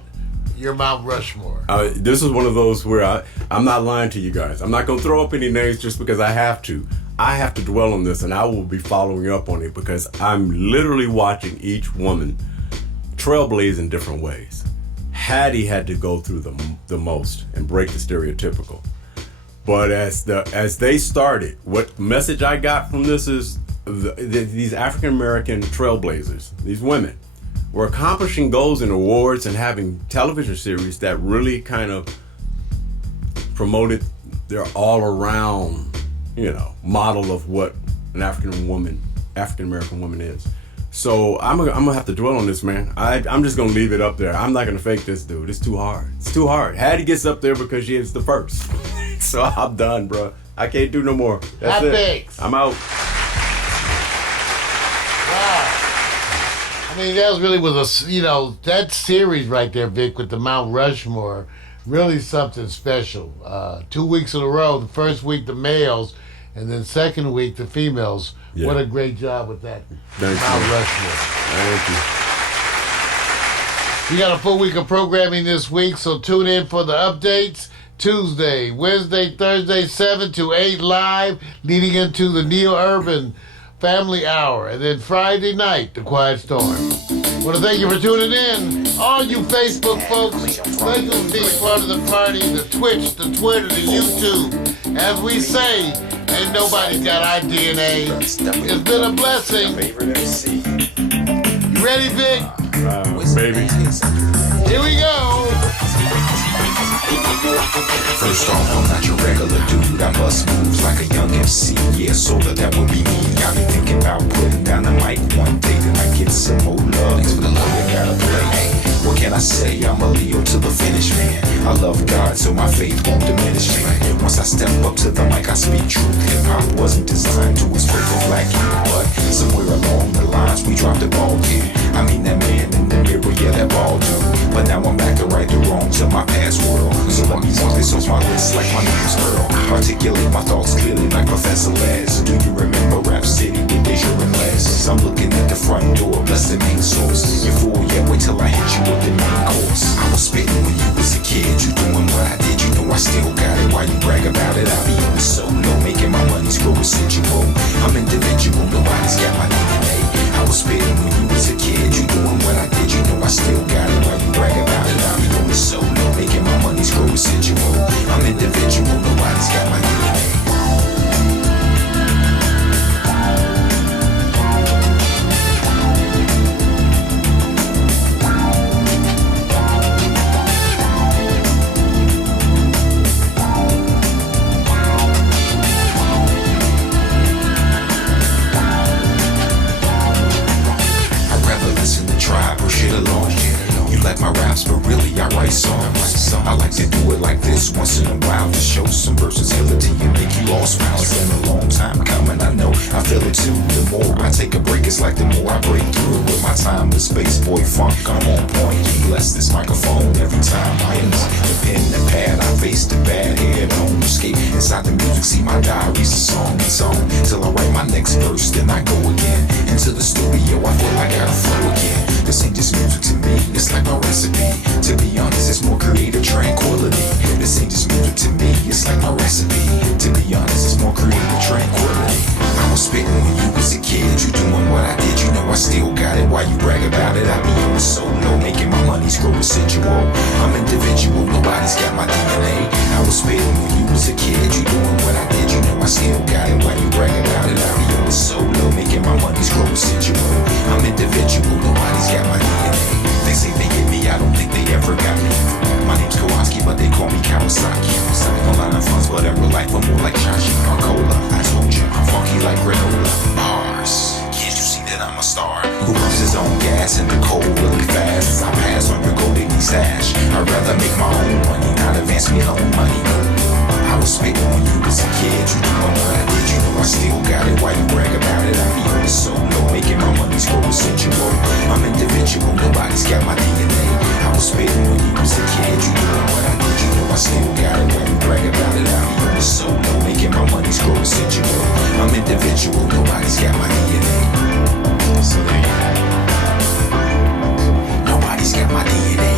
your Mount Rushmore. This is one of those where I'm not lying to you guys. I'm not going to throw up any names just because I have to. I have to dwell on this, and I will be following up on it because I'm literally watching each woman trailblaze in different ways. Hattie had to go through the most and break the stereotypical. But as they started, what message I got from this is these African American trailblazers, these women, were accomplishing goals in awards and having television series that really kind of promoted their all-around, you know, model of what an African American woman is. So I'm gonna have to dwell on this, man. I'm just gonna leave it up there. I'm not gonna fake this dude. It's too hard. It's too hard. Hattie gets up there because she is the first. So I'm done, bro. I can't do no more. That's it. I'm out. Wow. I mean, that was really that series right there, Vic, with the Mount Rushmore, really something special. 2 weeks in a row. The first week the males, and then second week the females. Yeah. What a great job with that. Thank Mount you. Rushmore. Thank you. We got a full week of programming this week, so tune in for the updates. Tuesday, Wednesday, Thursday, 7 to 8 live, leading into the Neo-Urban Family Hour. And then Friday night, The Quiet Storm. I want to thank you for tuning in. All you Facebook folks, thank you for being part of the party, the Twitch, the Twitter, the YouTube. As we say, ain't nobody's got our DNA. It's been a blessing. You ready, Vic? Baby. Here we go. First off, I'm not your regular dude. I bust moves like a young MC. Yeah, soda, that would be me. I be thinking about putting down the mic one day, then I get some more love. Thanks for the love you gotta play. Hey, what can I say? I'm a Leo to the finish, man. I love God, so my faith won't diminish me. Once I step up to the mic, I speak truth. Hip hop wasn't designed to express for black youth, but somewhere along the lines we dropped the ball. Yeah, I mean that man in the mirror, yeah, that ball dude. But now I'm back to right the wrongs of my past world. So let me walk this off my list like my name is Earl. Articulate my thoughts clearly like Professor Les. Do you remember Rap City with Deja and Les? I'm looking at the front door, bless the main source. You fool, yeah, wait till I hit you with the main course. I was spitting when you was a kid, you doing what I did, you know I still got it. Why you brag about it? I be on the solo, making my money screw residual. I'm individual, nobody's got my DNA. I was spitting when you was a kid, you doing what I did, you know I still got it. Why you brag about it? I be on the solo, making my money screw residual. I'm individual, nobody's got my DNA. Like my raps, but really I write songs. I like to do it like this once in a while to show some versatility and make you all smile. It's been a long time coming, I know, I feel it too. The more I take a break, it's like the more I break through. With my time with Space Boy Funk, I'm on point. You bless this microphone every time I enter. The pen, the pad, I face the bad head on. Escape inside the music, see my diary's a song it's on. Till I write my next verse, then I go again. Into the studio, I feel like I gotta flow again. This ain't just music to me, it's like my recipe. To be honest, it's more creative tranquility. This ain't just music to me, it's like my recipe. To be honest, it's more creative tranquility. I was spitting when you was a kid, you doing what I did, you know I still got it. Why you brag about it? I be on the solo, making my money screw residual. I'm individual, nobody's got my DNA. I was spitting when you was a kid, you doing what I did, you know I still got it. Why you brag about it? I be on the solo, making my money screw residual. I'm individual, nobody's got my DNA. They say they get me, I don't think they ever got me. My name's Kowalski, but they call me Kawasaki. A lot of funds, but ever life, I'm more like Shashi Marcola. I told you, I'm funky like granola. Bars, can't you see that I'm a star? Who pumps his own gas in the cold really fast? I pass on your golden stash. I'd rather make my own money, not advance me loan money. I was spitting when you was a kid, you doing what I did, you know I still got it. Why you brag about it? I be on the solo, making my money screw residual. I'm individual, nobody's got my DNA. I was spitting when you was a kid, you doing what I did, you know I still got it. Why you brag about it? I be on the solo, making my money screw residual. I'm individual, nobody's got my DNA. So there you go. Nobody's got my DNA.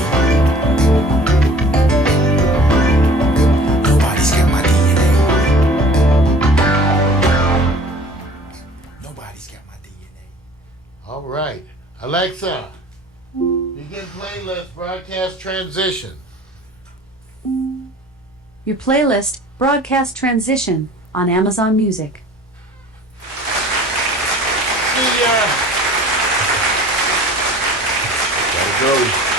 All right. Alexa, begin playlist broadcast transition. Your playlist, Broadcast Transition, on Amazon Music. See ya. Gotta go.